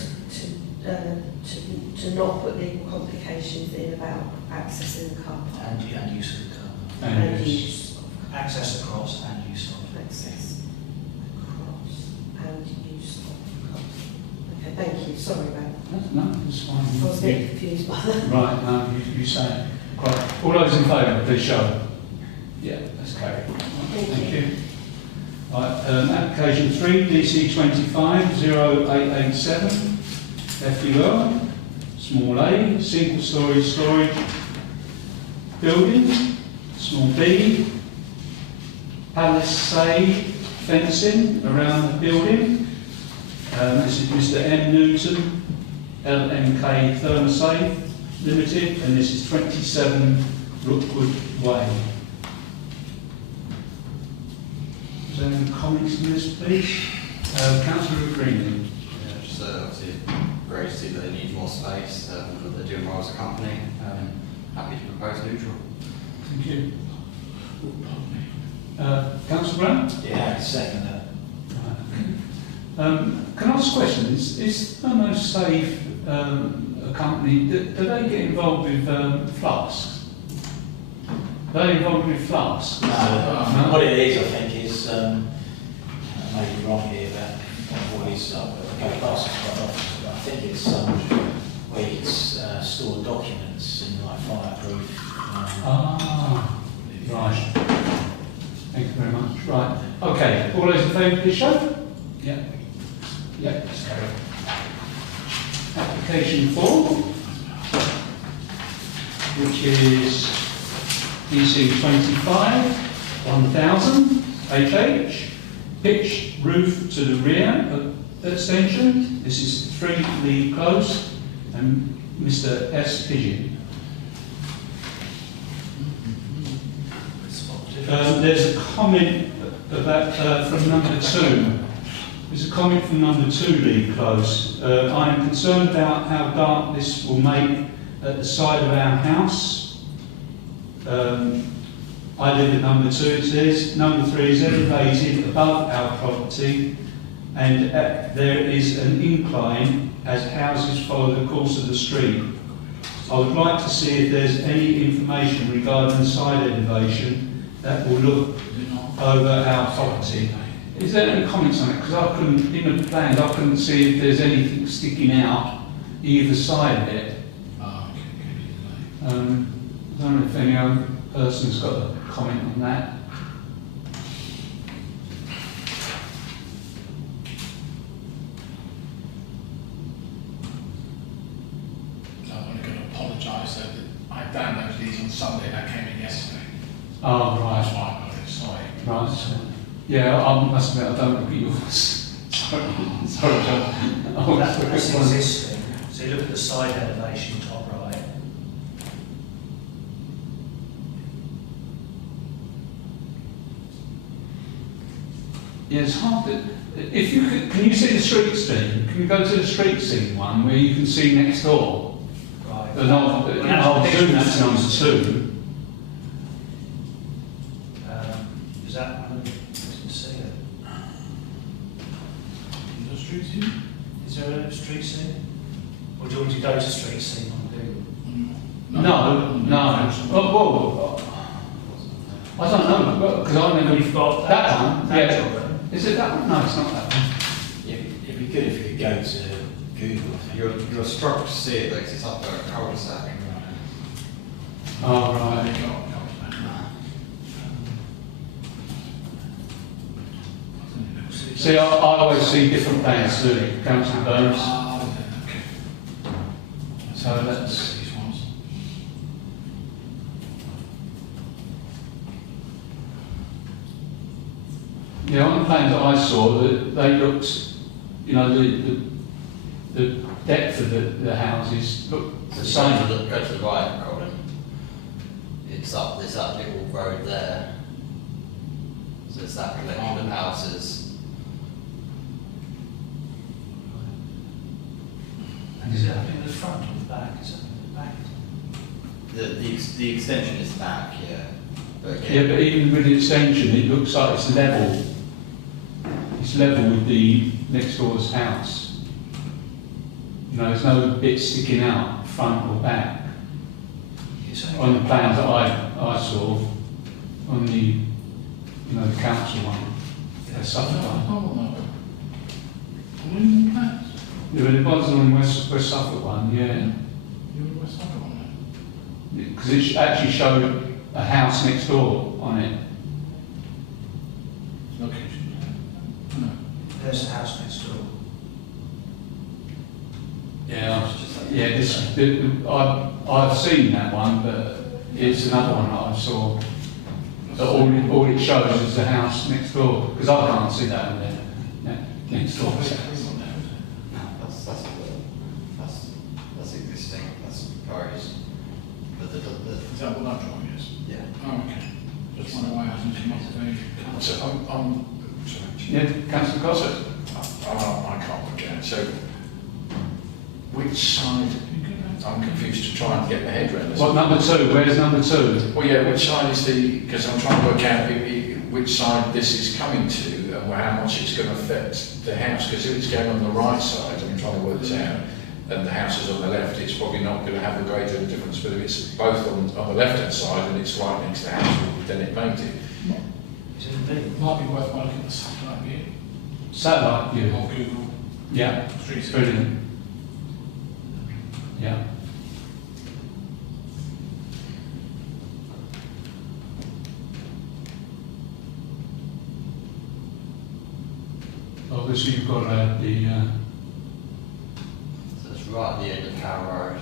to not put legal complications in about accessing the car park. And use of the car park. And use. use of Access across and use of. access across and use of car. Okay, thank you. Sorry about that. No, it's fine. I was a bit confused by that. Right, no, you say it. Right. All those in favour, please show. Yeah, that's carried. Thank you. Right, application 3, DC 25 0887, FUL, small a, single storey storage building, small b, palisade fencing around the building. This is Mr M Newton, LMK Thermosafe Limited, and this is 27 Rookwood Way. Is there any comments on this, please? Councillor Greening. Yeah, just obviously great to see that they need more space, that they're doing well as a company. Happy to propose neutral. Thank you. Councillor Brown? Yeah, second that. Can I ask a question? Is Thermosafe a company, do they get involved with flasks? Are they involved with flasks? No, No? what it is, I think, is, I may be wrong here, but what is, I go past it quite often, but I think it's where you can store documents in like fireproof. Ah, right. Thank you very much. Right. Okay. All those in favour, please show. Yeah. Yeah. Let's carry on. Application 4, which is DC 25 1000 HH, pitch roof to the rear extension. This is 3 Lee Close and Mr S Pigeon. There's a comment about, from number 2. There's a comment from number 2, Lee Close. I am concerned about how dark this will make at the side of our house. I live at number 2, it says. Number 3 is elevated above our property, and there is an incline as houses follow the course of the street. I would like to see if there's any information regarding the side elevation that will look over our property. Is there any comments on it? Because I couldn't, in the plans, I couldn't see if there's anything sticking out either side of it. I don't know if any other person's got a comment on that. I want to apologise that I downloaded these on Sunday, that came in yesterday. Oh, That's right. why I got it, sorry. Right. So, yeah, I must admit, I don't look at yours. Sorry, John. Oh, That's look at one. existing. So you look at the side elevation, top right. Yeah, it's hard to. If you could, can you see the street scene? Can you go to the street scene one where you can see next door? Right. And I'll zoom that to number 2. Is that one? I didn't see it. The street scene? Is there a street scene? Or do you want to go to street scene on Google? No. Oh, I don't know, because I never. You've got that one. that Yeah. one. Is it that one? No, it's not that one. Yeah, it'd be good if you could go to Google. I think. You're struck to see it though, 'cause it's up there at cul-de-sac. Oh, right. They got back. See, I always see different plans to Councillor Burns, Okay. so that's... These ones. Yeah, on the plans that I saw, they looked, you know, the depth of the houses looked the So same. go to the right, Colin. It's up, there's that little road there. So it's that collection of houses. And is it up in the front or the back? Is it up in the back? The extension is back, yeah. But Yeah, again, but even with the extension, it looks like it's level. It's level with the next door's house. You know, there's no bit sticking out, front or back. It's only On the plans that I saw, on the, you know, the council one, the Suffolk one. Oh, no. When that? Yeah, but it was on West Suffolk one, yeah. You were West Suffolk on Because it actually showed a house next door on it. that? Location. No. There's a house next door. Yeah, I've seen that one, but it's another one that I saw. That all it shows is the house next door, because I can't see that in there, next door. that's existing, that's proposed. But Is that what that drawing is? yeah. Oh, okay. Just wonder why I hasn't come up with a... So I'm sorry. Yeah, Councillor Gossett. I can't work out. So, which side? I'm confused to try and get my head around this. What, number two? Where's number two? Well, yeah, which side is the? Because I'm trying to work out which side this is coming to and how much it's going to affect the house. Because if it's going on the right side, I'm trying to work this out, and the house is on the left, it's probably not going to have a great deal of difference. But if it's both on the left-hand side and it's right next to the house, then it may do. Is it in the middle? Might be worth looking at the satellite view Satellite view. or Google Yeah, Street. brilliant. Yeah. Obviously, you've got the. So it's right at the end of Carroll Road.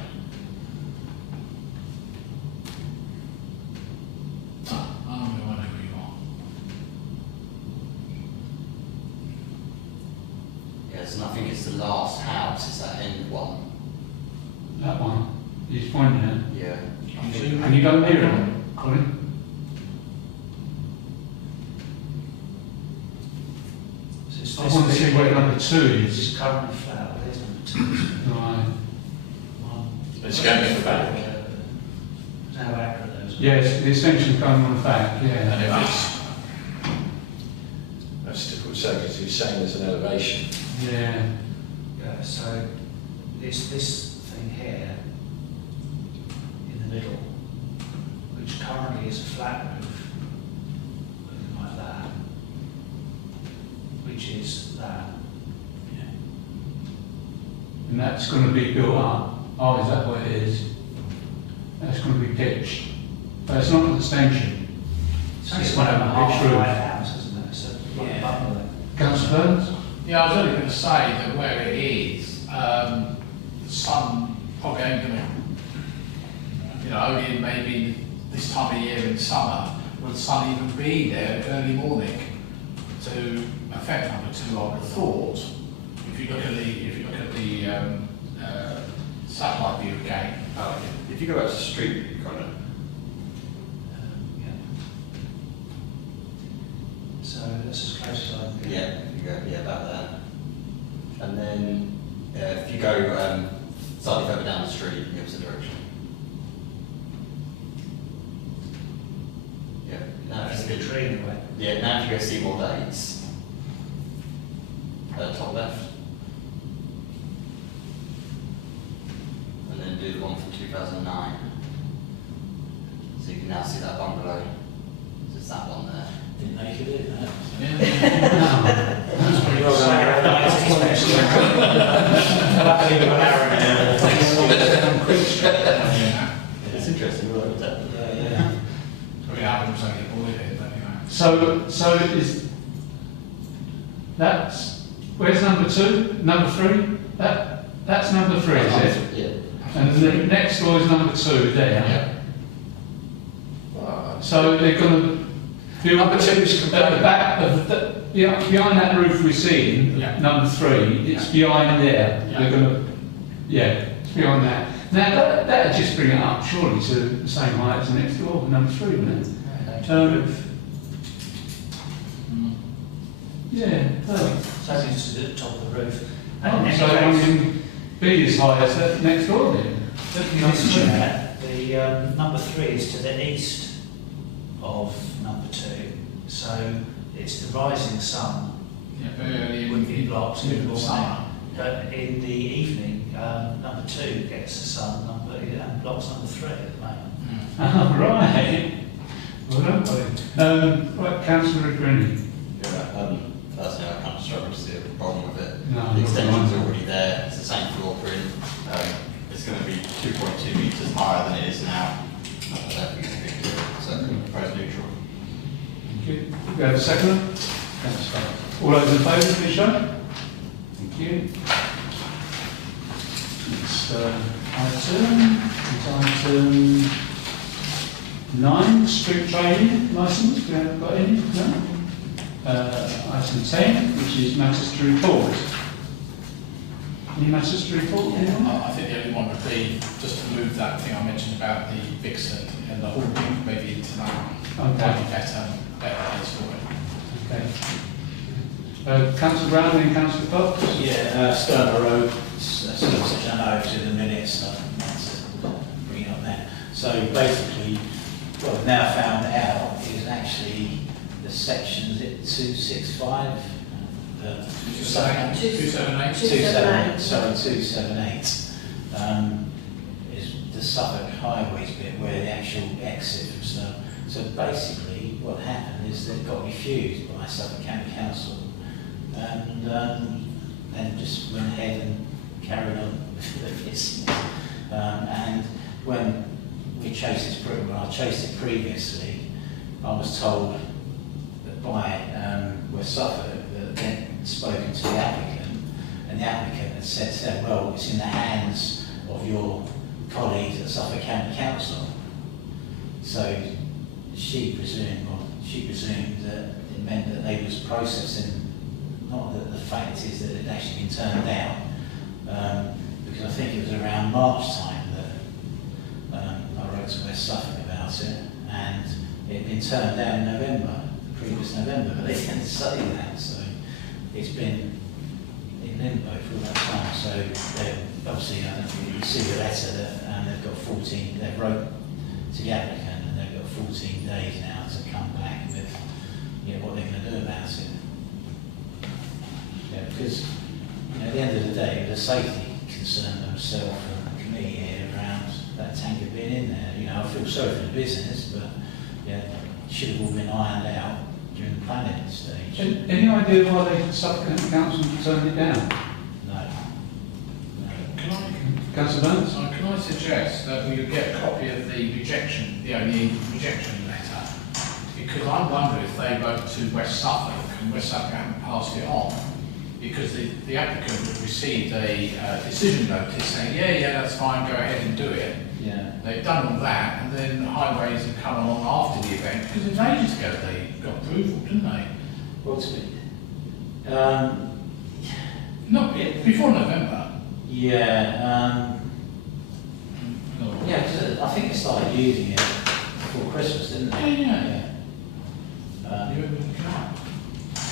I know who you are. Yes, and I think it's the last house, it's that end one. That one. He's pointing at. Yeah. I You think- see? Can you go nearer, Colin? So I want to see where number two This is. is currently flat, there's number two. Right. One. It's going in the back. How accurate those are. Yes, the extension coming on the back. And Yeah. if it's, that's difficult to say because he's saying there's an elevation. Yeah. Yeah, so it's this thing here in the middle, which currently is a flat roof, looking like that, which is that. And that's going to be built up. Oh, is that what it is? That's going to be pitched. But it's not an extension. It's only It's one one and a of the half pitch roof. high house, isn't it? It's a Yeah. bungalow. Councillor Burns? Yeah, I was only going to say that where it is, the sun probably ain't going to, you know, only maybe this time of year in summer, will the sun even be there early morning to affect number two, I would have thought. If you look at the satellite view again. Oh, okay. If you go back to the street view, Colin, Yeah. So that's as close as I can get. yeah, if you go, yeah, about there. And then, if you go slightly further down the street in the opposite direction. Yeah, now if There's you a go, tree in the way. yeah, now if you go see more dates, top left. And then do the one from 2009. So you can now see that bungalow. So it's that one there. Didn't know you could do that. It's interesting, we looked at So it is, that's, where's number 2? Number 3? That's number 3, is it? Yeah. And the next door is number 2 there. Yeah. So they're going to build Number 2 is at the complaining. back of the, behind that roof we're seeing, Yeah. number 3, it's behind there. Yeah. They're going to, it's behind that. Now that'd just bring it up surely to the same height as the next door, number 3, wouldn't it? Yeah. Oh. So it's to the top of the roof. So And it in won't any case, even be as high as that next door then. Mr. Chair, the number 3 is to the east of number 2, so it's the rising sun. Yeah, very early It wouldn't be blocked in the middle of morning, summer. but in the evening, number 2 gets the sun, and blocks number 3 at the moment. Oh, right. Well done, buddy. Right, Councillor Grenny. Personally, I kind of struggle to see a problem with it. No, The extension's not already there, it's the same floor print. It's going to be 2.2 metres higher than it is now. I don't think it's a big deal, so I'm going to propose neutral. Thank you. We have a second? All those in favour, please show. Thank you. Next item is item 9, street trading licence. We haven't got any, no? Item 10, which is matters to report. Any matters to report? Anyone? I think the only one would be just to move that thing I mentioned about the Vixen and the hoarding maybe into that. Might be better place for it. Okay. Councillor Brown and Councillor Fox? Yeah, Sterner Road, section I know it's in the minutes, so that's bring it up there. So basically, what we've now found out is actually the section, is it 265? 278. 278 is the Suffolk Highways bit where the actual exit from Stirling. So basically, what happened is they got refused by Suffolk County Council, and then just went ahead and carried on with the business. And when we chased this, when I chased it previously, I was told that by West Suffolk that they'd spoken to the applicant, and the applicant had said to them, well, it's in the hands of your colleagues at Suffolk County Council. So she presumed that it meant that they was processing, not that the fact is that it had actually been turned down, because I think it was around March time that I wrote to West Suffolk about it, and it had been turned down in November, the previous November, but they didn't say that, so it's been in limbo for all that time. So obviously, I don't think you can see the letter that they've got 14, they wrote to the applicant, and they've got 14 days now to come back with what they're going to do about it. Yeah, because at the end of the day, the safety concern themselves and the committee here around that tanker being in there. I feel sorry for the business, but it should have all been ironed out during the planning stage. Any idea why the Suffolk County Council turned it down? No. Councillor Burns? Can I suggest that we could get a copy of the rejection, the rejection letter? Because I wonder if they wrote to West Suffolk and West Suffolk haven't passed it on. Because the applicant would receive a decision notice saying, yeah, that's fine, go ahead and do it. Yeah. They've done all that, and then Highways have come along after the event, because it was ages ago they got approval, didn't they? Well, to be, No, before November. yeah, No. yeah, because I think they started using it before Christmas, didn't they? Yeah.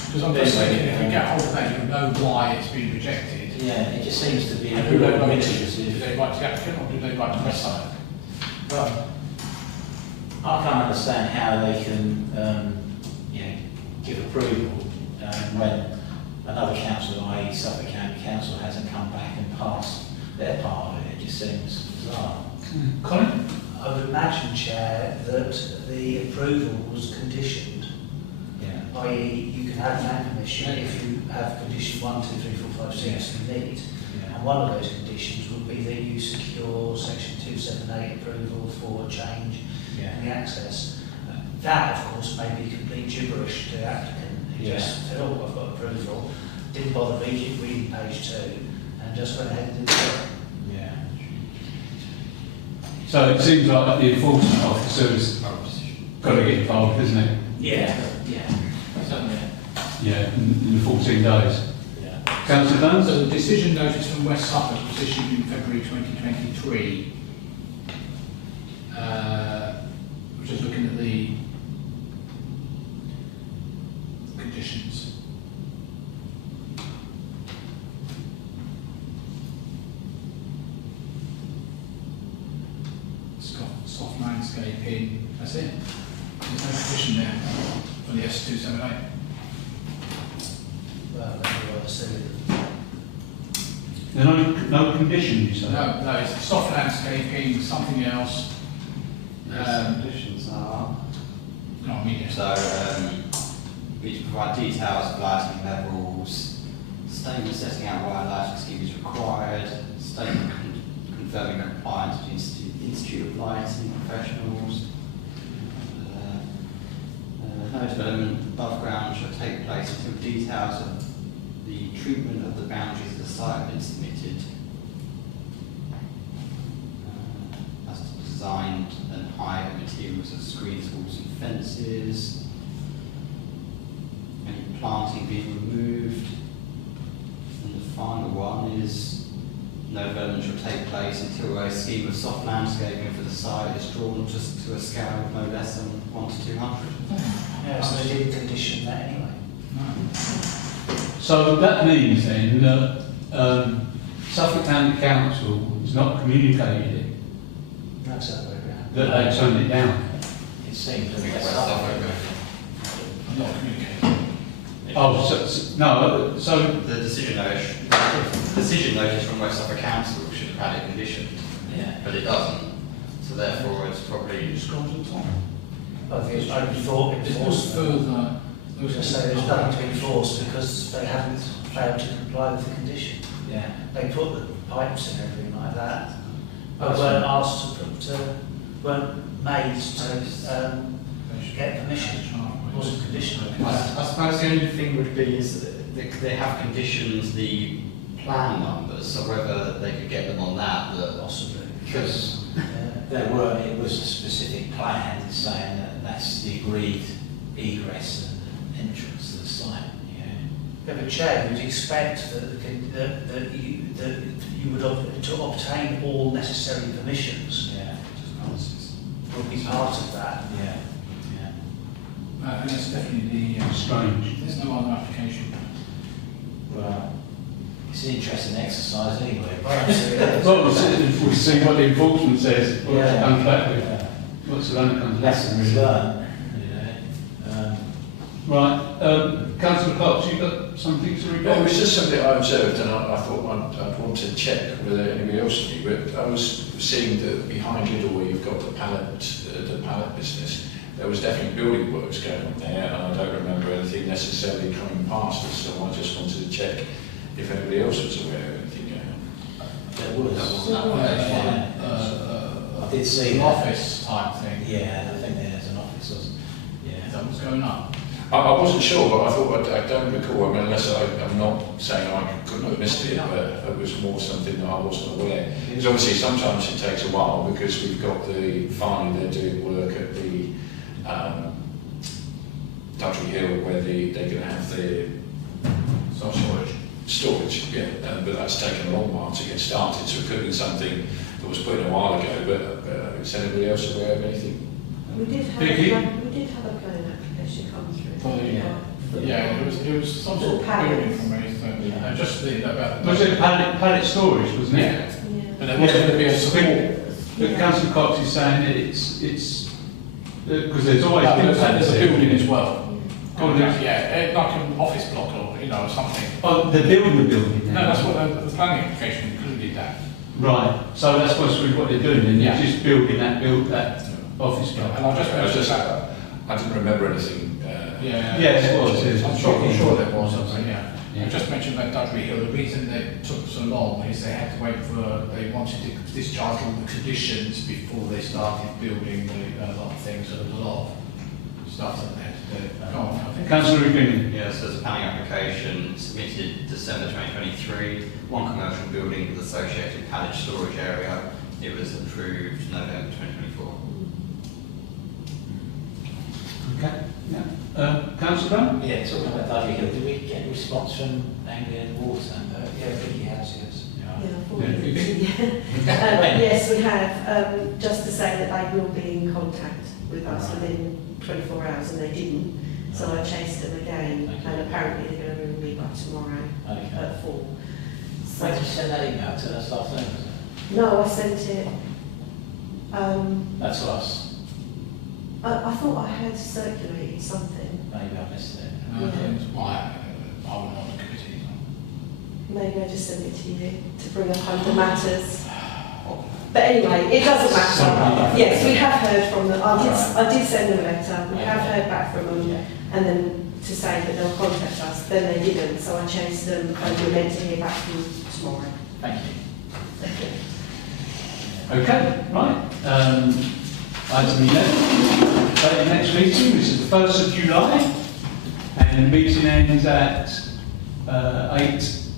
Because I'm just thinking, if we get hold of that, you'll know why it's been rejected. Yeah, it just seems to be And a who they little write bit to? Do intrusive. they write to the applicant or do they write to West Suffolk? But I can't understand how they can, give approval when another council, i.e. Suffolk County Council, hasn't come back and passed their part of it. It just seems bizarre. Colin? I would imagine, Chair, that the approval was conditioned, Yeah. i.e. you can have an permission if you have condition 1, 2, 3, 4, 5, 6 you need. Yeah. And one of those conditions would be that you secure section 278 approval for change Yeah. in the access. That, of course, may be complete gibberish to the applicant. He Yeah. just said, oh, I've got approval, didn't bother reading page 2, and just went ahead and did it. Yeah. So it seems like the enforcement officer's got to get involved, isn't it? Yeah, yeah. Certainly. Yeah, in the 14 days. Yeah. Councillor Dunn? So the decision notice from West Suffolk was issued in February 2023. We're just looking at the conditions. Soft landscaping, that's it. There's no condition there for the S278. Well, that's what I said. There are no condition, you say? No, it's soft landscaping, something else. Conditions are. No, medium. So, we provide details of lighting levels, statement setting out why a lighting scheme is required, statement confirming compliance with the Institute of Lighting Professionals. No development above ground shall take place until details of the treatment of the boundaries of the site have been submitted. As to designed and height and materials of screens, walls and fences. Any planting being removed. And the final one is no development shall take place until a scheme of soft landscaping for the site is drawn just to a scale of no less than 1 to 200. Yeah, so they didn't condition that anyway. So that means then that Suffolk County Council has not communicated it, That's that way around. that they turned it down. It seems that West it's Suffolk. I'm not communicating. Oh, no, so, The decision notice from West Suffolk Council should have had it conditioned, Yeah. but it doesn't. So therefore, it's probably It's gone to the top. I think it's only thought It was enforcement. further. I was going to say there's nothing to enforce because they haven't failed to comply with the condition. Yeah. They put the pipes and everything like that, but That's weren't right. asked to weren't made to get permission. It wasn't conditional. I suppose the only thing would be is that they have conditioned the plan numbers, so whether they could get them on that, Possibly. because It was a specific plan saying that that's the agreed egress and entrance to the site. Yeah. Yeah, but Chair, you'd expect that you would to obtain all necessary permissions Yeah. would be part of that. Yeah. Yeah. And it's definitely strange. there's no other application. Well, it's an interesting exercise anyway. Well, we'll see what the enforcement says, what it comes back with. What Savannah comes back Lessons with. learned. Right, Councillor Cox, you've got something to No, report? it was just something I observed, and I thought I'd want to check whether anybody else knew. But I was seeing that behind Lidl, where you've got the pallet business, there was definitely building works going on there, and I don't remember anything necessarily coming past us. So I just wanted to check if anybody else was aware of anything going on. There was. I did see An that. office type thing. Yeah, I think there's an office. Is Yeah. that what's going on? I wasn't sure, but I thought I don't recall. I mean, unless I'm not saying I couldn't have missed it, but it was more something that I wasn't aware. Because obviously sometimes it takes a while because we've got finally they're doing work at the Dudley Hill where they're going to have the storage, yeah. But that's taken a long while to get started, so it could have been something that was put in a while ago. But is anybody else aware of anything? We did have Vicky? a planning application come through. Yeah, it was some sort of building for me. So, just the about Was it pallet storage, wasn't it? Yeah. But there was going to be a support. But Councillor Cox is saying that it's because there's always been There's a pallets building there. as well. Oh, there's- Yeah, like an office block or something. Oh, they're building the building No, now. that's what the planning application included that. Right, so that's what they're doing, and Yeah. they're just building that office block. And I just mentioned that. I didn't remember anything. Yeah. Yes, it was, yes. I'm sure there was something, yeah. Yeah. I just mentioned about Dudley Hill. The reason they took so long is they had to wait they wanted to discharge all the conditions before they started building the lot of things. So there was a lot of stuff that they had to do. Go on, I think. Councillor O'Grady. Yes, there's a planning application submitted December 2023, one commercial building with associated pallet storage area. It was approved November 2024. Okay, yeah. Councillor Brown? Yeah, talking about Dudley Hill, did we get a response from Anglian Water? Yeah, Vicky has, yes. Yeah, Yeah. yes, we have, just to say that they will be in contact with us within 24 hours, and they didn't. So I chased them again, and apparently they're going to ring me by tomorrow at 4. So, Why did you send that email to us last night, was it? no, I sent it. That's us. I thought I had circulated something. Maybe I missed it. No, it's why I went on the committee. Maybe I just sent it to you to bring up under matters. But anyway, it doesn't matter. Yes, we have heard from them. I did send them a letter. We have heard back from them, and then to say that they'll contact us. Then they didn't, so I chased them, and we're meant to hear back from them tomorrow. Thank you. Okay, right. Item 11, date of next meeting, which is the 1st of July, and the meeting ends at 8